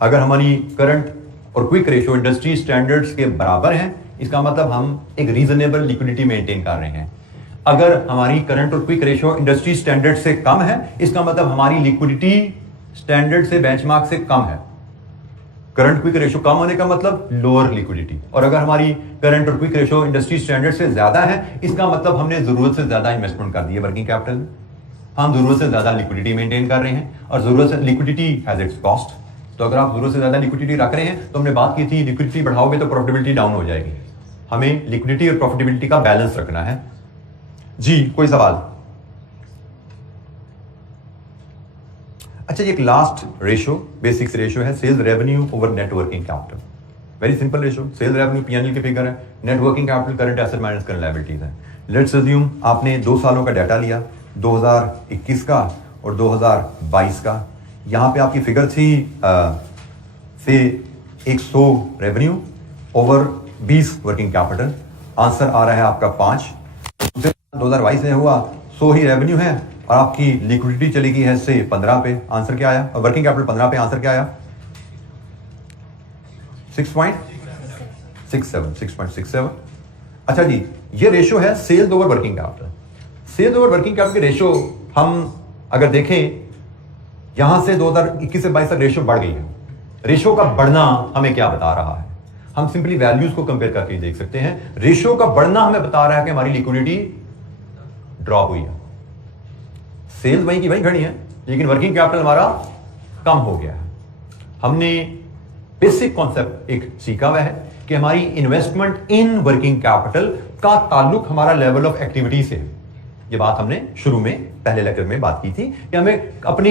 अगर हमारी करंट और क्विक रेशियो इंडस्ट्री स्टैंडर्ड्स के बराबर हैं, इसका मतलब हम एक रीजनेबल लिक्विडिटी मेंटेन कर रहे हैं। अगर हमारी करंट और क्विक रेशियो इंडस्ट्री स्टैंडर्ड से कम है, इसका मतलब हमारी लिक्विडिटी स्टैंडर्ड से बेंचमार्क से कम है। करंट क्विक रेशियो कम होने का मतलब लोअर लिक्विडिटी, और अगर हमारी करंट और क्विक रेशियो इंडस्ट्री स्टैंडर्ड से ज्यादा है, इसका मतलब हमने जरूरत से ज्यादा इन्वेस्टमेंट कर दी है वर्किंग कैपिटल में, हम जरूरत से ज्यादा लिक्विडिटी मेंटेन कर रहे हैं, और जरूरत से लिक्विडिटी हैज इट्स कॉस्ट। तो अगर आप जरूरत से ज्यादा लिक्विडिटी रख रहे हैं, तो हमने बात की थी लिक्विडिटी बढ़ाओगे तो प्रॉफिटेबिलिटी डाउन हो जाएगी। हमें लिक्विडिटी और प्रॉफिटेबिलिटी का बैलेंस रखना है जी। कोई सवाल? अच्छा, ये एक लास्ट रेशियो, बेसिक्स रेशियो है, sales revenue over net working capital. Very simple ratio, sales revenue PnL की फिगर है, net working capital current asset minus current liabilities है। लेट्स अज्यूम आपने 2 सालों का डाटा लिया, 2021 का और 2022 का। यहां पे आपकी फिगर थी से 100 revenue over 20 working capital. Answer आ रहा है आपका 5। 2022 में हुआ 100 ही रेवेन्यू है और आपकी लिक्विडिटी चली गई है से 15 पे। आंसर क्या आया? वर्किंग कैपिटल 15 पे, आंसर क्या आया? 6.67। अच्छा जी, ये रेशियो है sales over working capital. Sales over working capital की रेशियो हम अगर देखें, यहां से 2021 से 22 तक रेशियो बढ़ गई है। रेशियो का बढ़ना हमें क्या बता रहा है? हम सिंपली वैल्यूज को कंपेयर करके देख सकते हैं। रेशियो का बढ़ना हमें बता रहा है कि हमारी लिक्विडिटी ड्रॉप हुई है। सेल्स वहीं की वहीं खड़ी है, लेकिन वर्किंग कैपिटल हमारा कम हो गया है। हमने बेसिक कॉन्सेप्ट एक सीखा हुआ है कि हमारी इन्वेस्टमेंट इन वर्किंग कैपिटल का ताल्लुक हमारा लेवल ऑफ एक्टिविटी से। ये बात हमने शुरू में पहले लेक्चर में बात की थी कि हमें अपनी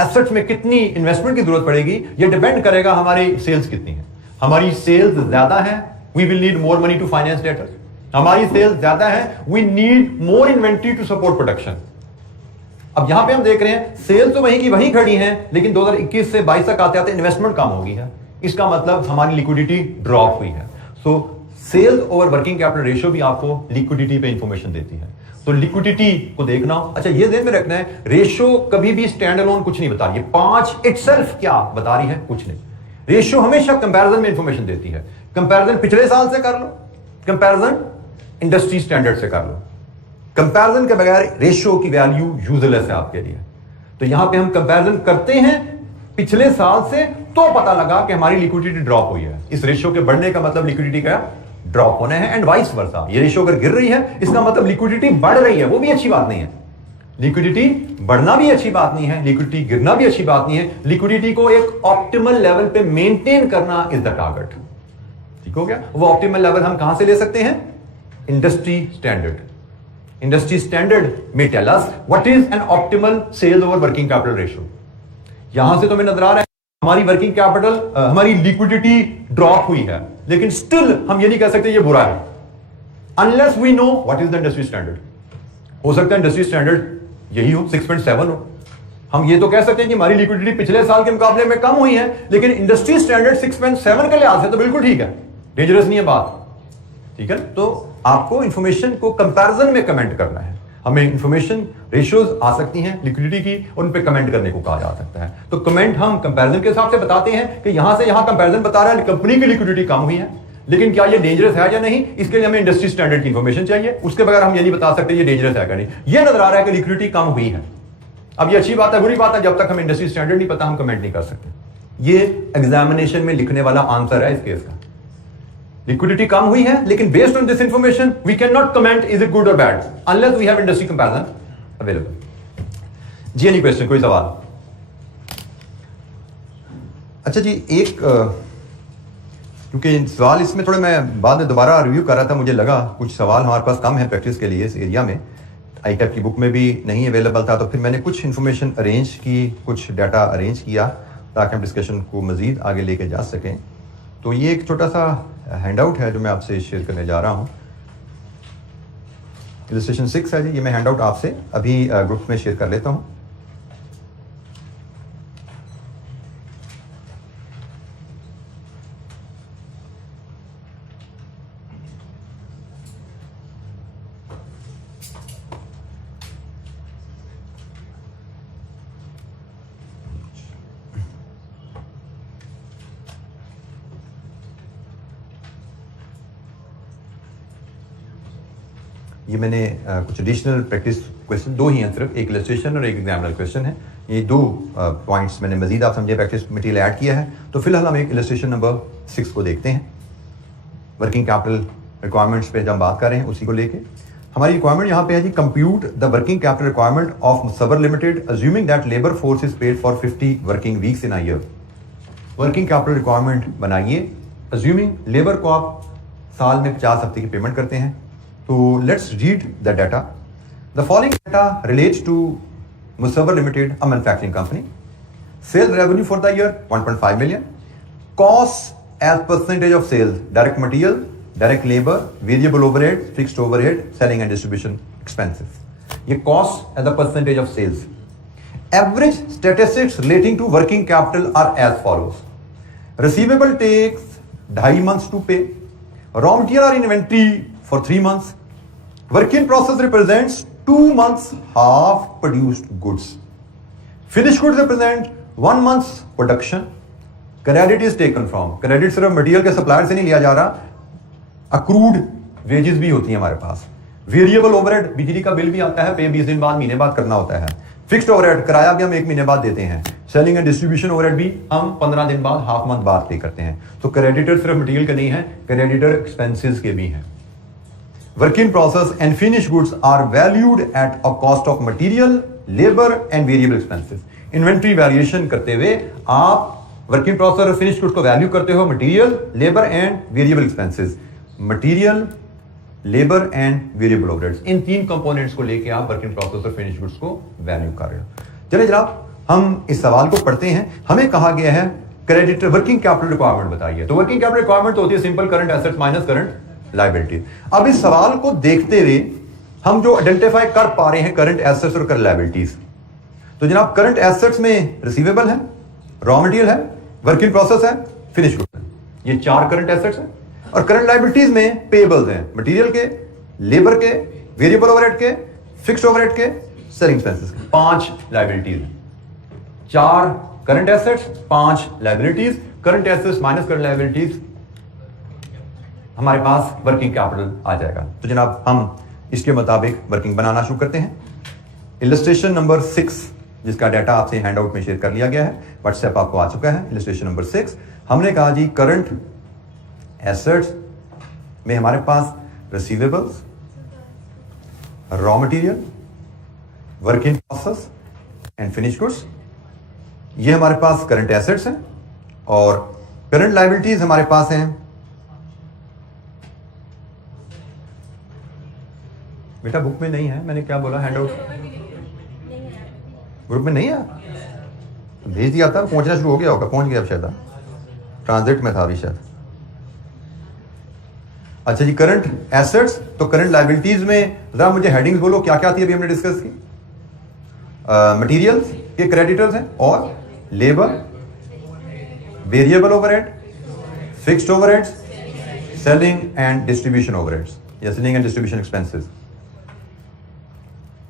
एसेट्स में कितनी इन्वेस्टमेंट की जरूरत पड़ेगी, ये डिपेंड करेगा हमारी सेल्स कितनी है। हमारी सेल्स ज्यादा है, we will need more money to finance debtors. हमारी सेल्स ज्यादा है, we need more inventory to support production. अब यहां पे हम देख रहे हैं सेल्स तो वहीं की वहीं खड़ी हैं, लेकिन 2021 से 22 तक आते आते इन्वेस्टमेंट कम हो गई है। इसका मतलब हमारी लिक्विडिटी ड्रॉप हुई है। So sales over working capital ratio भी आपको लिक्विडिटी पे इंफॉर्मेशन देती है। तो लिक्विडिटी को देखना। अच्छा, ये ध्यान में रखना है, रेशियो कभी भी स्टैंड अलोन कुछ नहीं बता रही है। 5 इटसेल्फ क्या बता रही है? कुछ नहीं। रेशियो हमेशा कंपैरिजन में इंफॉर्मेशन देती है। कंपैरिजन पिछले साल से कर लो, कंपैरिजन इंडस्ट्री स्टैंडर्ड से कर लो। कंपैरिजन के बगैर रेशियो की वैल्यू यूजलेस है आपके लिए। तो यहां पे हम कंपैरिजन करते हैं पिछले साल से, तो पता लगा कि हमारी लिक्विडिटी ड्रॉप हुई है। इस रेशियो के बढ़ने का मतलब लिक्विडिटी का ड्रॉप होना है, एंड वाइस वर्सा। ये रेशियो अगर गिर रही है, इसका मतलब लिक्विडिटी बढ़ रही है, वो भी अच्छी बात नहीं है। लिक्विडिटी बढ़ना भी अच्छी बात नहीं है, लिक्विडिटी गिरना भी अच्छी बात नहीं है। लिक्विडिटी को एक ऑप्टिमल लेवल पे मेंटेन करना इज द टारगेट। ठीक हो गया? वो ऑप्टिमल लेवल हम कहां से ले सकते हैं? Industry standard. इंडस्ट्री स्टैंडर्ड में tell us what is an optimal sales over working capital ratio. यहां से तो हमें नजर आ रहा है हमारी वर्किंग कैपिटल, हमारी लिक्विडिटी ड्रॉप हुई है, लेकिन स्टिल हम ये नहीं कह सकते ये बुरा है, unless we know what is the industry standard. हो सकता है इंडस्ट्री स्टैंडर्ड यही हो, 6.7 हो। हम ये तो कह सकते हैं कि हमारी लिक्विडिटी पिछले साल के मुकाबले में कम हुई है, लेकिन इंडस्ट्री स्टैंडर्ड 6.7 के लिहाज से तो बिल्कुल ठीक है, डेंजरस नहीं है बात। ठीक है, तो आपको इंफॉर्मेशन को कंपैरिजन में कमेंट करना है। हमें इंफॉर्मेशन रेशियोज आ सकती हैं लिक्विडिटी की, और उन पे कमेंट करने को कहा जा सकता है। तो कमेंट हम कंपैरिजन के हिसाब से बताते हैं कि यहां से यहां कंपैरिजन बता रहा है कंपनी की लिक्विडिटी कम हुई है, लेकिन क्या ये डेंजरस है या नहीं, इसके लिए हमें इंडस्ट्री स्टैंडर्ड की इंफॉर्मेशन चाहिए। उसके बगैर हम ये नहीं बता सकते ये डेंजरस है या नहीं। ये नजर आ रहा है कि लिक्विडिटी कम हुई है। अब ये अच्छी बात है बुरी बात है, जब तक हमें इंडस्ट्री स्टैंडर्ड नहीं पता हम कमेंट नहीं कर सकते। ये एग्जामिनेशन में लिखने वाला आंसर है इस केस का। लिक्विडिटी कम हुई है, लेकिन based on this information we can not comment is it good or bad unless we have industry comparison available. जी एनी क्वेश्चन, कोई सवाल? अच्छा जी, एक क्योंकि सवाल इसमें थोड़े मैं बाद में दोबारा रिव्यू कर रहा था, मुझे लगा कुछ सवाल हमारे पास कम है प्रैक्टिस के लिए इस एरिया में, आईटेप की बुक में भी नहीं अवेलेबल था, तो फिर मैंने कुछ इन्फॉर्मेशन अरेंज की, कुछ डाटा अरेंज किया ताकि हम डिस्कशन को मज़ीद आगे लेके जा सकें। तो ये एक छोटा सा हैंडआउट है जो मैं आपसे शेयर करने जा रहा हूँ। इलस्ट्रेशन 6 है जी, ये मैं हैंडआउट आपसे अभी ग्रुप में शेयर कर लेता हूँ। ये मैंने कुछ एडिशनल प्रैक्टिस क्वेश्चन, दो ही हैं सिर्फ, एक इलस्ट्रेशन और एक एग्जामिनर क्वेश्चन है। ये दो पॉइंट्स मैंने मजीद आप समझे प्रैक्टिस मटेरियल ऐड किया है। तो फिलहाल हम एक इलस्ट्रेशन नंबर 6 को देखते हैं। वर्किंग कैपिटल रिक्वायरमेंट्स पे जब हम बात कर रहे हैं उसी को लेके हमारी रिक्वायरमेंट यहाँ पे है जी, compute the working capital requirement of Musawwar limited assuming that labour force is paid for 50 working weeks in a year. Working capital requirement बनाइए अज्यूमिंग लेबर को आप साल में 50 हफ्ते की पेमेंट करते हैं। So let's read the data. The following data relates to Musawwar Limited, a manufacturing company. Sales revenue for the year 1.5 million. Costs as percentage of sales: direct material, direct labor, variable overhead, fixed overhead, selling and distribution expenses. ये cost as a percentage of sales. Average statistics relating to working capital are as follows. Receivable takes 2.5 months to pay. Raw material or inventory for 3 months. Work in process represents 2 months half produced goods. Finished goods represent 1 month's production. Credit is taken from. Credit सिर्फ material के supplier से नहीं लिया जा रहा, accrued wages भी होती है हमारे पास। वेरिएबल ओवरहेड, बिजली का बिल भी आता है, पे 20 दिन बाद, महीने बाद करना होता है। फिक्स्ड ओवरहेड, किराया भी हम 1 महीने बाद देते हैं। सेलिंग एंड डिस्ट्रीब्यूशन ओवरहेड भी हम 15 दिन बाद, हाफ मंथ बाद पे करते हैं। तो क्रेडिटर सिर्फ मटेरियल के नहीं है, क्रेडिटर एक्सपेंसेस के भी हैं। Work in process and finished goods are valued at a cost of material, labor and variable expenses. Inventory valuation करते हुए आप work in process और finished goods को वैल्यू करते हो material, labor and variable expenses. Material, labor and variable overheads. In 3 components को लेके आप work in process और finished goods को वैल्यू कर रहे हो। चलिए जनाब हम इस सवाल को पढ़ते हैं। हमें कहा गया है क्रेडिटर वर्किंग कैपिटल रिक्वायरमेंट बताइए। तो वर्किंग कैपिटल रिक्वायरमेंट तो होती है simple current assets minus current liability. अब इस सवाल को देखते हुए हम जो आइडेंटिफाई कर पा रहे हैं करंट एसेट्स और करंट लायबिलिटीज, तो जनाब करंट एसेट्स में रिसीवेबल है, रॉ मटेरियल है, वर्क इन प्रोसेस है, फिनिश गुड है, ये 4 करंट एसेट्स हैं। और करंट लायबिलिटीज में पेएबल्स हैं, मटेरियल के, लेबर के, वेरिएबल ओवरहेड के, फिक्स्ड ओवरहेड के, सेलिंग एक्सपेंसेस के, 5 लायबिलिटीज हैं। 4 current assets, 5 liabilities. Current assets minus current liabilities, हमारे पास वर्किंग कैपिटल आ जाएगा। तो जनाब हम इसके मुताबिक वर्किंग बनाना शुरू करते हैं। इलस्ट्रेशन नंबर 6 जिसका डाटा आपसे हैंडआउट में शेयर कर लिया गया है, व्हाट्सएप आपको आ चुका है। इलस्ट्रेशन नंबर 6 हमने कहा जी करंट एसेट्स में हमारे पास receivables, raw material, work in process and finish goods, ये हमारे पास करंट एसेट्स हैं। और करंट लायबिलिटीज हमारे पास हैं, बेटा बुक में नहीं है, मैंने क्या बोला, हैंडआउट ग्रुप में नहीं है, भेज दिया था, पहुंचना शुरू हो गया होगा, पहुंच गया अब शायद, ट्रांजिट में था अभी शायद। अच्छा जी, करंट एसेट्स, तो करंट लायबिलिटीज में जरा मुझे हेडिंग्स बोलो क्या क्या थी अभी हमने डिस्कस की। मटेरियल्स के क्रेडिटर्स हैं और labour, variable overhead, fixed overheads, selling and distribution overheads या सेलिंग एंड डिस्ट्रीब्यूशन एक्सपेंसेस।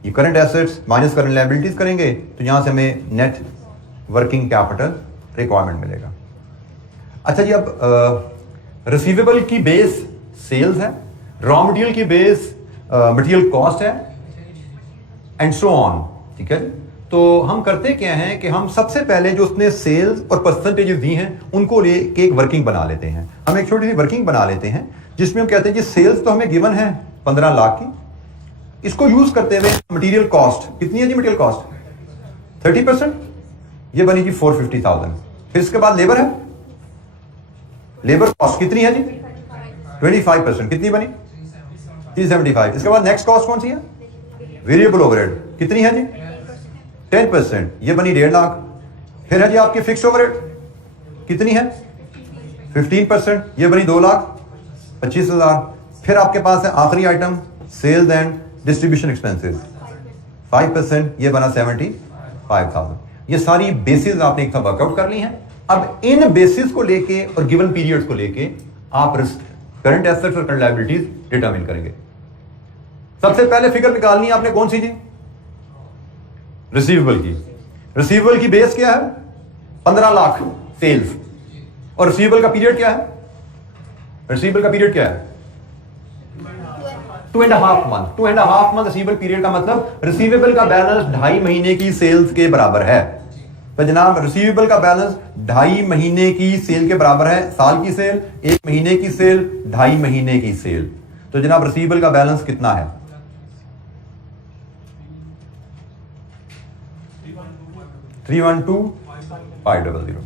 ये current assets minus current liabilities करेंगे तो यहां से हमें नेट वर्किंग कैपिटल रिक्वायरमेंट मिलेगा। अच्छा जी, अब रिसीवेबल की बेस सेल्स है, रॉ मटेरियल की बेस मटेरियल कॉस्ट है एंड सो ऑन, ठीक है। तो हम करते क्या हैं कि हम सबसे पहले जो उसने सेल्स और परसेंटेजेस दी हैं उनको लेके एक वर्किंग बना लेते हैं। हम एक छोटी सी वर्किंग बना लेते हैं जिसमें हम कहते हैं जी सेल्स तो हमें गिवन है 15 लाख की, इसको यूज करते हुए मटेरियल कॉस्ट कितनी है जी, मटेरियल कॉस्ट 30%, ये बनी जी 450,000, फिर इसके बाद लेबर है, लेबर कॉस्ट कितनी है जी 25%, कितनी बनी 375। इसके बाद नेक्स्ट कॉस्ट कौन सी है, वेरिएबल ओवरहेड, कितनी है जी 10%, ये बनी 1.5 लाख। फिर है जी आपकी फिक्स्ड ओवरहेड कितनी है 15%, ये बनी 2,25,000। फिर आपके पास है आखिरी item sales and distribution expenses 5%, ये बना 75,000। ये सारी बेसिस आपने एक साथ वर्कआउट कर ली हैं। अब इन बेसिस को लेके और गिवन पीरियड्स को लेके आप करंट एसेट्स और करंट लायबिलिटीज डिटरमिन करेंगे। सबसे पहले फिगर निकालनी है आपने कौन सी जी, रिसीवेबल की। रिसीवेबल की बेस क्या है 15 लाख सेल्स, और रिसीवेबल का पीरियड क्या है, रिसीवेबल का पीरियड क्या है 2.5 मंथ। 2.5 मंथ रिसीवेबल पीरियड का मतलब रिसीवेबल का बैलेंस 2.5 महीने की सेल्स के बराबर है। तो जनाब रिसीवेबल का बैलेंस 2.5 महीने की सेल के बराबर है। साल की सेल, 1 महीने की सेल, 2.5 महीने की सेल। तो जनाब रिसीवेबल का बैलेंस कितना है 312,500।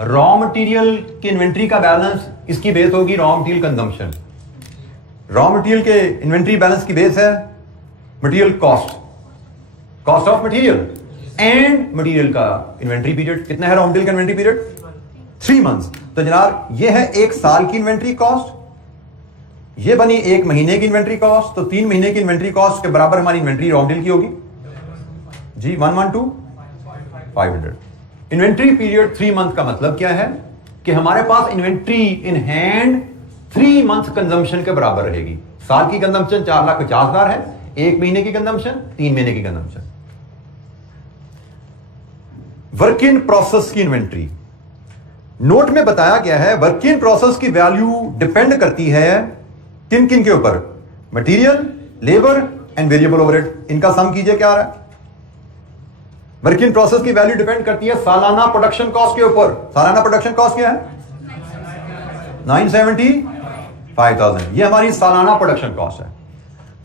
रॉ मटेरियल की इन्वेंट्री का बैलेंस, इसकी बेस होगी raw material consumption. Raw material के इन्वेंट्री बैलेंस की बेस है material cost, cost of material and material का इन्वेंट्री पीरियड। कितना है रॉ मटेरियल का इन्वेंट्री पीरियड 3 मंथ्स। तो जनाब ये है 1 साल की इन्वेंट्री कॉस्ट, ये बनी 1 महीने की इन्वेंट्री कॉस्ट। तो 3 महीने की इन्वेंट्री कॉस्ट के बराबर हमारी इन्वेंट्री रॉ मटेरियल की होगी जी 112,500। इन्वेंट्री पीरियड 3 मंथ का मतलब क्या है कि हमारे पास inventory in hand 3 month consumption के बराबर रहेगी। साल की कंजम्पशन 4,50,000 है, 1 महीने की कंजम्पशन 3 महीने की कंजम्पशन। वर्क इन प्रोसेस की इन्वेंट्री, नोट में बताया गया है वर्क इन प्रोसेस की वैल्यू डिपेंड करती है किन किन के ऊपर, material, labour and variable overhead. इनका सम कीजिए क्या आ रहा है। वर्क इन प्रोसेस की वैल्यू डिपेंड करती है सालाना प्रोडक्शन कॉस्ट के ऊपर। सालाना प्रोडक्शन कॉस्ट क्या है 975,000, ये हमारी सालाना प्रोडक्शन कॉस्ट है।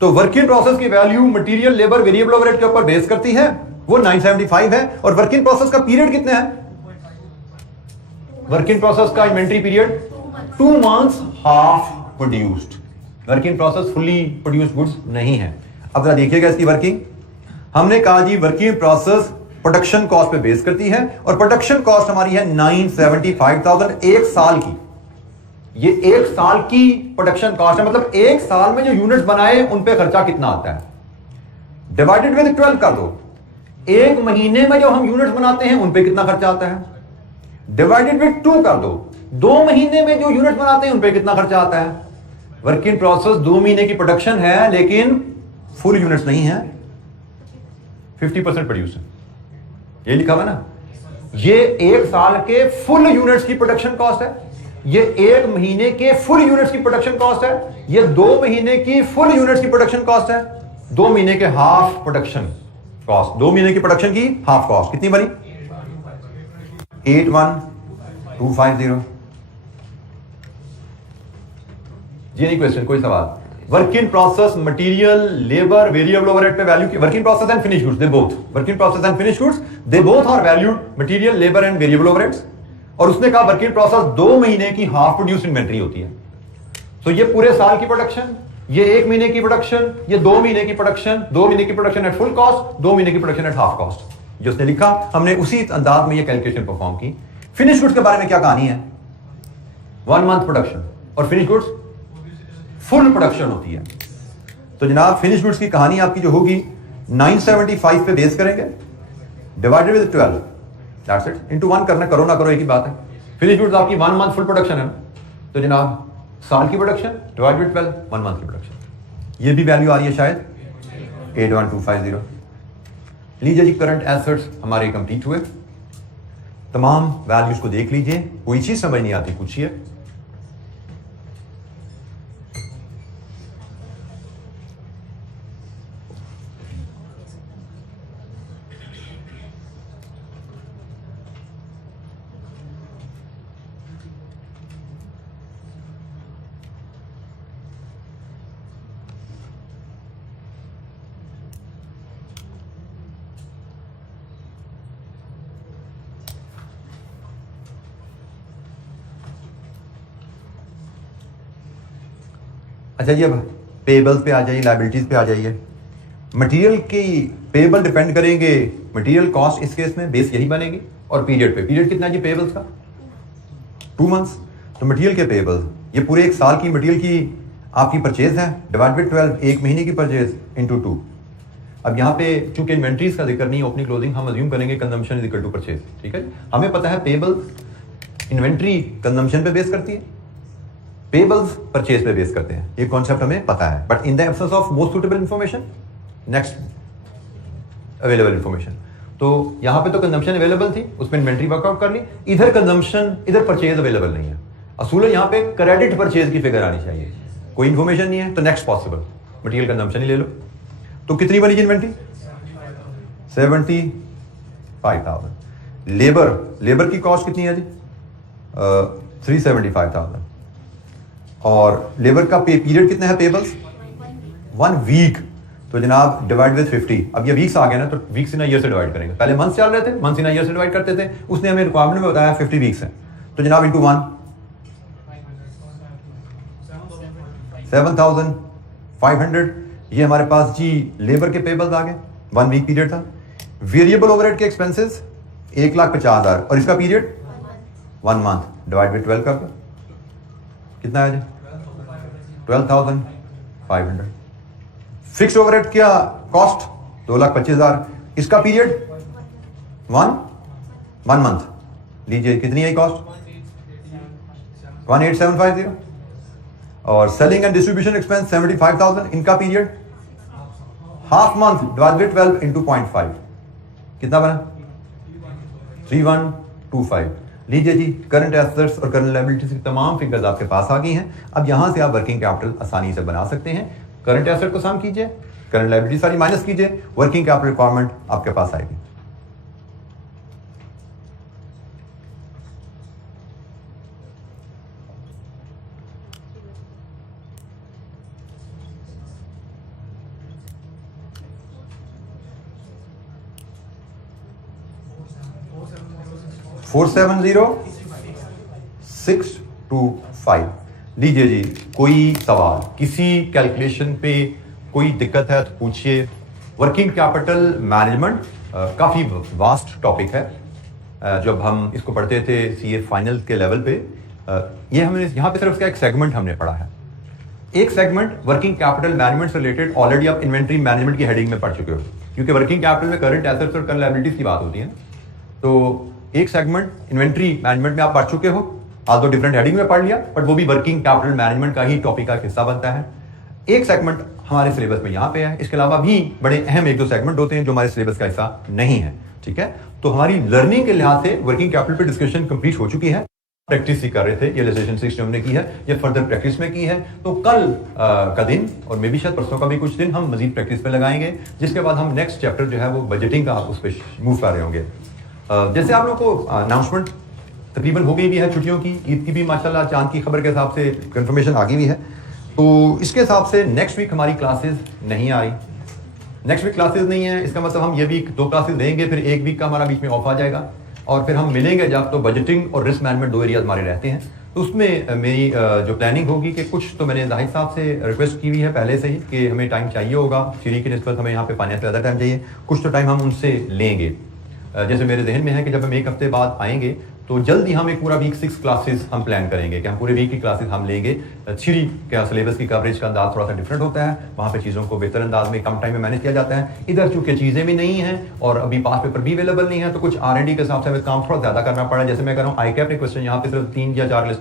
तो वर्क इन प्रोसेस की value material, labour, variable overhead के ऊपर बेस करती है, वो 975 है। और वर्क इन प्रोसेस का पीरियड कितना है, वर्क इन प्रोसेस का inventory period 2 months half produced. Work in process fully produced goods नहीं है। अब जरा देखिएगा इसकी वर्किंग। हमने कहा जी वर्किंग प्रोसेस प्रोडक्शन कॉस्ट पे बेस करती है, और प्रोडक्शन कॉस्ट हमारी है 975,000 1 साल की। ये 1 साल की प्रोडक्शन कॉस्ट है, मतलब 1 साल में जो यूनिट्स बनाए उन पे खर्चा कितना आता है, डिवाइडेड विद 12 कर दो। 1 महीने में जो हम यूनिट्स बनाते हैं उन पे कितना खर्चा आता है, डिवाइडेड विद 2 कर दो। 2 महीने में जो यूनिट्स बनाते हैं उन पे कितना खर्चा आता है। वर्क इन प्रोसेस 2 महीने की प्रोडक्शन है लेकिन फुल यूनिट्स नहीं है, 50% प्रोड्यूस है, ये लिखा हुआ ना। ये 1 साल के फुल यूनिट्स की प्रोडक्शन कॉस्ट है, ये 1 महीने के फुल यूनिट्स की प्रोडक्शन कॉस्ट है, ये 2 महीने की फुल यूनिट्स की प्रोडक्शन कॉस्ट है, 2 महीने के हाफ प्रोडक्शन कॉस्ट, 2 महीने की प्रोडक्शन की हाफ कॉस्ट कितनी बनी 81,250। ये नहीं क्वेश्चन, कोई सवाल। Work in process material, labour, variable overhead पे वैल्यू की, work in process and finish goods they both, work in process and finish goods they both are valued material, labour and variable overheads. और उसने कहा work in process 2 महीने की half produce inventory होती है। तो ये पूरे साल की प्रोडक्शन, ये 1 महीने की प्रोडक्शन, ये 2 महीने की प्रोडक्शन, 2 महीने की प्रोडक्शन एट फुल कॉस्ट, 2 महीने की प्रोडक्शन एट हाफ कॉस्ट। जो उसने लिखा हमने उसी अंदाज में ये कैलकुलेशन परफॉर्म की। फिनिश गुड्स के बारे में क्या कहानी है, 1 मंथ प्रोडक्शन और फिनिश गुड्स फुल प्रोडक्शन होती है। तो जनाब फिनिश गुड्स की कहानी आपकी जो होगी 975 पे बेस करेंगे, divided with 12, that's it, into 1 करना, करो ना करो एक ही बात है। फिनिश गुड्स आपकी 1 मंथ फुल प्रोडक्शन है ना, तो जनाब साल की प्रोडक्शन डिवाइडेड विद 12, 1 मंथ की प्रोडक्शन। ये भी वैल्यू आ रही है शायद 81,250। लीजिए जी करंट एसेट्स हमारे कंप्लीट हुए, तमाम वैल्यूज को देख लीजिए, कोई चीज समझ नहीं आती पूछिए। अच्छा जी, अब पेबल्स पे आ जाइए, लाइबिलिटीज पे आ जाइए। मटेरियल की पेबल डिपेंड करेंगे, मटेरियल कॉस्ट इस केस में बेस यही बनेगी, और पीरियड पे। पीरियड कितना जी पेबल्स का? 2 मंथ्स। तो मटेरियल के पेबल्स, ये पूरे 1 साल की मटेरियल की आपकी परचेज है, डिवाइड बाय 12, 1 महीने की परचेज इंटू 2। अब यहाँ पे चूंकि इन्वेंट्रीज का जिक्र नहीं, ओपनिंग क्लोजिंग, हम अज्यूम करेंगे consumption is equal to purchase. ठीक है, हमें पता है पेबल्स इन्वेंट्री कंजम्पशन पे बेस करती है, पेबल्स परचेज पे बेस करते हैं, ये कॉन्सेप्ट हमें पता है। But in the absence of most suitable information, next available information, तो यहां पे तो कंजम्पशन अवेलेबल थी, उसमें इन्वेंट्री वर्कआउट कर ली, इधर कंजम्पशन, इधर परचेज अवेलेबल नहीं है। असूलन यहां पे क्रेडिट परचेज की फिगर आनी चाहिए, कोई इंफॉर्मेशन नहीं है, तो नेक्स्ट पॉसिबल मटेरियल कंजम्पशन ही ले लो। तो कितनी बनी जी इन्वेंट्री? 75,000। लेबर की कॉस्ट कितनी है जी? 375,000। और लेबर का पे पीरियड कितना है पेबल्स? 1 वीक। तो जनाब डिवाइड विद 50। अब ये वीक्स आ गया ना, तो वीक्स इन ईयर से डिवाइड करेंगे। पहले मंथ चल रहे थे, मंथ इन ईयर से डिवाइड करते थे, उसने हमें रिक्वायरमेंट में बताया 50 वीक्स है, तो जनाब इंटू 1, 7,500। ये हमारे पास जी लेबर के पेबल्स आ गए, 1 वीक पीरियड था। वेरिएबल ओवरहेड के एक्सपेंसेस 1,50,000, और इसका पीरियड 1 मंथ, डिवाइड बाय 12 कर दो, कितना है जी? 12,500। फिक्स्ड ओवरहेड क्या कॉस्ट? 2,25,000, इसका पीरियड 1 मंथ। लीजिए कितनी है कॉस्ट? 18,750। और सेलिंग एंड डिस्ट्रीब्यूशन एक्सपेंस 75,000, इनका period half month, divide by 12 into 0.5, कितना बना? 3125। लीजिए जी, करंट एसेट्स और करंट लायबिलिटीज की तमाम फिगर्स आपके पास आ गई हैं। अब यहां से आप वर्किंग कैपिटल आसानी से बना सकते हैं। करंट एसेट को सम कीजिए, करंट लायबिलिटी सारी माइनस कीजिए, वर्किंग कैपिटल रिक्वायरमेंट आपके पास आएगी। फोर 70625। लीजिए जी, कोई सवाल, किसी कैलकुलेशन पे कोई दिक्कत है तो पूछिए। वर्किंग कैपिटल मैनेजमेंट काफ़ी वास्ट टॉपिक है। जब हम इसको पढ़ते थे सीए फाइनल के लेवल पे, ये हमने यहाँ पे सिर्फ इसका एक सेगमेंट हमने पढ़ा है। एक सेगमेंट वर्किंग कैपिटल मैनेजमेंट से रिलेटेड ऑलरेडी आप इन्वेंट्री मैनेजमेंट की हेडिंग में पढ़ चुके हो, क्योंकि वर्किंग कैपिटल में करंट एसेट्स और करंट लायबिलिटीज की बात होती है। तो एक सेगमेंट इन्वेंट्री मैनेजमेंट में आप पढ़ चुके हो, आज तो डिफरेंट हेडिंग में पढ़ लिया, बट वो भी वर्किंग कैपिटल मैनेजमेंट का ही टॉपिक का हिस्सा बनता है। एक सेगमेंट हमारे सिलेबस में यहाँ पे है, इसके अलावा भी बड़े अहम 1-2 सेगमेंट होते हैं जो हमारे सिलेबस का हिस्सा नहीं है। ठीक है, तो हमारी लर्निंग के लिहाज से वर्किंग कैपिटल पे डिस्कशन कंप्लीट हो चुकी है। प्रैक्टिस ही कर रहे थे, ये लेजिस्लेशन 6 जो हमने की है ये फर्दर प्रैक्टिस में की है। तो कल का दिन और मे भी शायद परसों का भी कुछ दिन हम मजीद प्रैक्टिस पे लगाएंगे, जिसके बाद हम नेक्स्ट चैप्टर जो है वो बजटिंग का उस पर मूव कर रहे होंगे। जैसे आप लोगों को अनाउंसमेंट तकरीबन हो गई भी है छुट्टियों की, ईद की भी माशाल्लाह चांद की खबर के हिसाब से कंफर्मेशन आ गई भी है, तो इसके हिसाब से नेक्स्ट वीक हमारी क्लासेस नहीं आ रही। नेक्स्ट वीक क्लासेस नहीं है, इसका मतलब हम ये वीक 2 क्लासेस लेंगे, फिर 1 वीक का हमारा बीच में ऑफ आ जाएगा, और फिर हम मिलेंगे जब, तो बजटिंग और रिस्क मैनेजमेंट 2 एरियाज हमारे रहते हैं। तो उसमें मेरी जो प्लानिंग होगी कि कुछ तो मैंने जाहिद साहब से रिक्वेस्ट की हुई है पहले से ही कि हमें टाइम चाहिए होगा, थ्योरी की निस्बत हमें यहाँ पे फाइनेंस ज़्यादा टाइम चाहिए, कुछ तो टाइम हम उनसे लेंगे। जैसे मेरे जहन में है कि जब हम 1 हफ्ते बाद आएंगे तो जल्दी हम एक पूरा वीक 6 क्लासेस हम प्लान करेंगे कि हम पूरे वीक की क्लासेस हम लेंगे। थ्योरी का सिलेबस की कवरेज का अंदाज थोड़ा सा डिफरेंट होता है, वहाँ पे चीज़ों को बेहतर अंदाज में कम टाइम में मैनेज किया जाता है। इधर चूंकि चीज़ें भी नहीं हैं और अभी पास पेपर भी अवेलेबल नहीं है, तो कुछ R&D के हिसाब से हमें काम थोड़ा ज़्यादा करना पड़ा। जैसे मैं कह रहा हूँ आई कैप ने क्वेश्चन यहाँ पे सिर्फ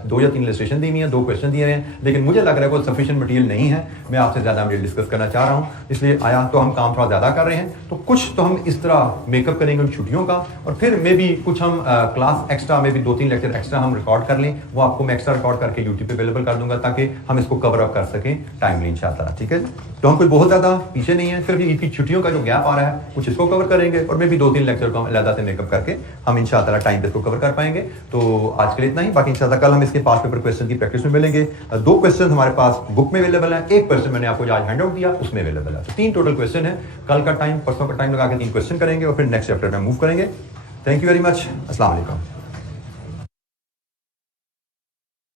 2 या 3 लिस्टेशन दी हुई है, 2 क्वेश्चन दिए हैं, लेकिन मुझे लग रहा है कोई सफिशिएंट मटेरियल नहीं है, मैं आपसे ज़्यादा मटेरियल डिस्कस करना चाह रहा हूँ, इसलिए आया तो हम काम थोड़ा ज़्यादा कर रहे हैं। तो कुछ तो हम इस तरह मेकअप करेंगे उन छुट्टियों का, और फिर मे भी कुछ हम क्लास एक्स्ट्रा में भी 2-3 लेक्चर एक्स्ट्रा हम रिकॉर्ड कर लें, वो आपको मैं एक्स्ट्रा रिकॉर्ड करके यूट्यूब पे अवेलेबल कर दूंगा ताकि हम इसको कवर अप कर सकें टाइमली इंशाल्लाह। ठीक है, तो हम कोई बहुत ज़्यादा पीछे नहीं है, सिर्फ ईद की छुट्टियों का जो गैप आ रहा है कुछ इसको कवर करेंगे, और मैं भी 2-3 लेक्चर को अलग से मेकअप करके हम इंशाल्लाह टाइम पे इसको कवर कर पाएंगे। तो आज के लिए इतना ही, बाकी इंशाल्लाह कल हम इसके पास पेपर क्वेश्चन की प्रैक्टिस में मिलेंगे। 2 क्वेश्चन हमारे पास बुक में अवेलेबल है, 1 क्वेश्चन मैंने आपको आज हैंड आउट दिया उसमें अवेलेबल है, तो 3 टोटल क्वेश्चन है। कल का टाइम परसों का टाइम लगा के 3 क्वेश्चन करेंगे और फिर नेक्स्ट चैप्टर में मूव करेंगे। थैंक यू वेरी मच, अस्सलाम वालेकुम।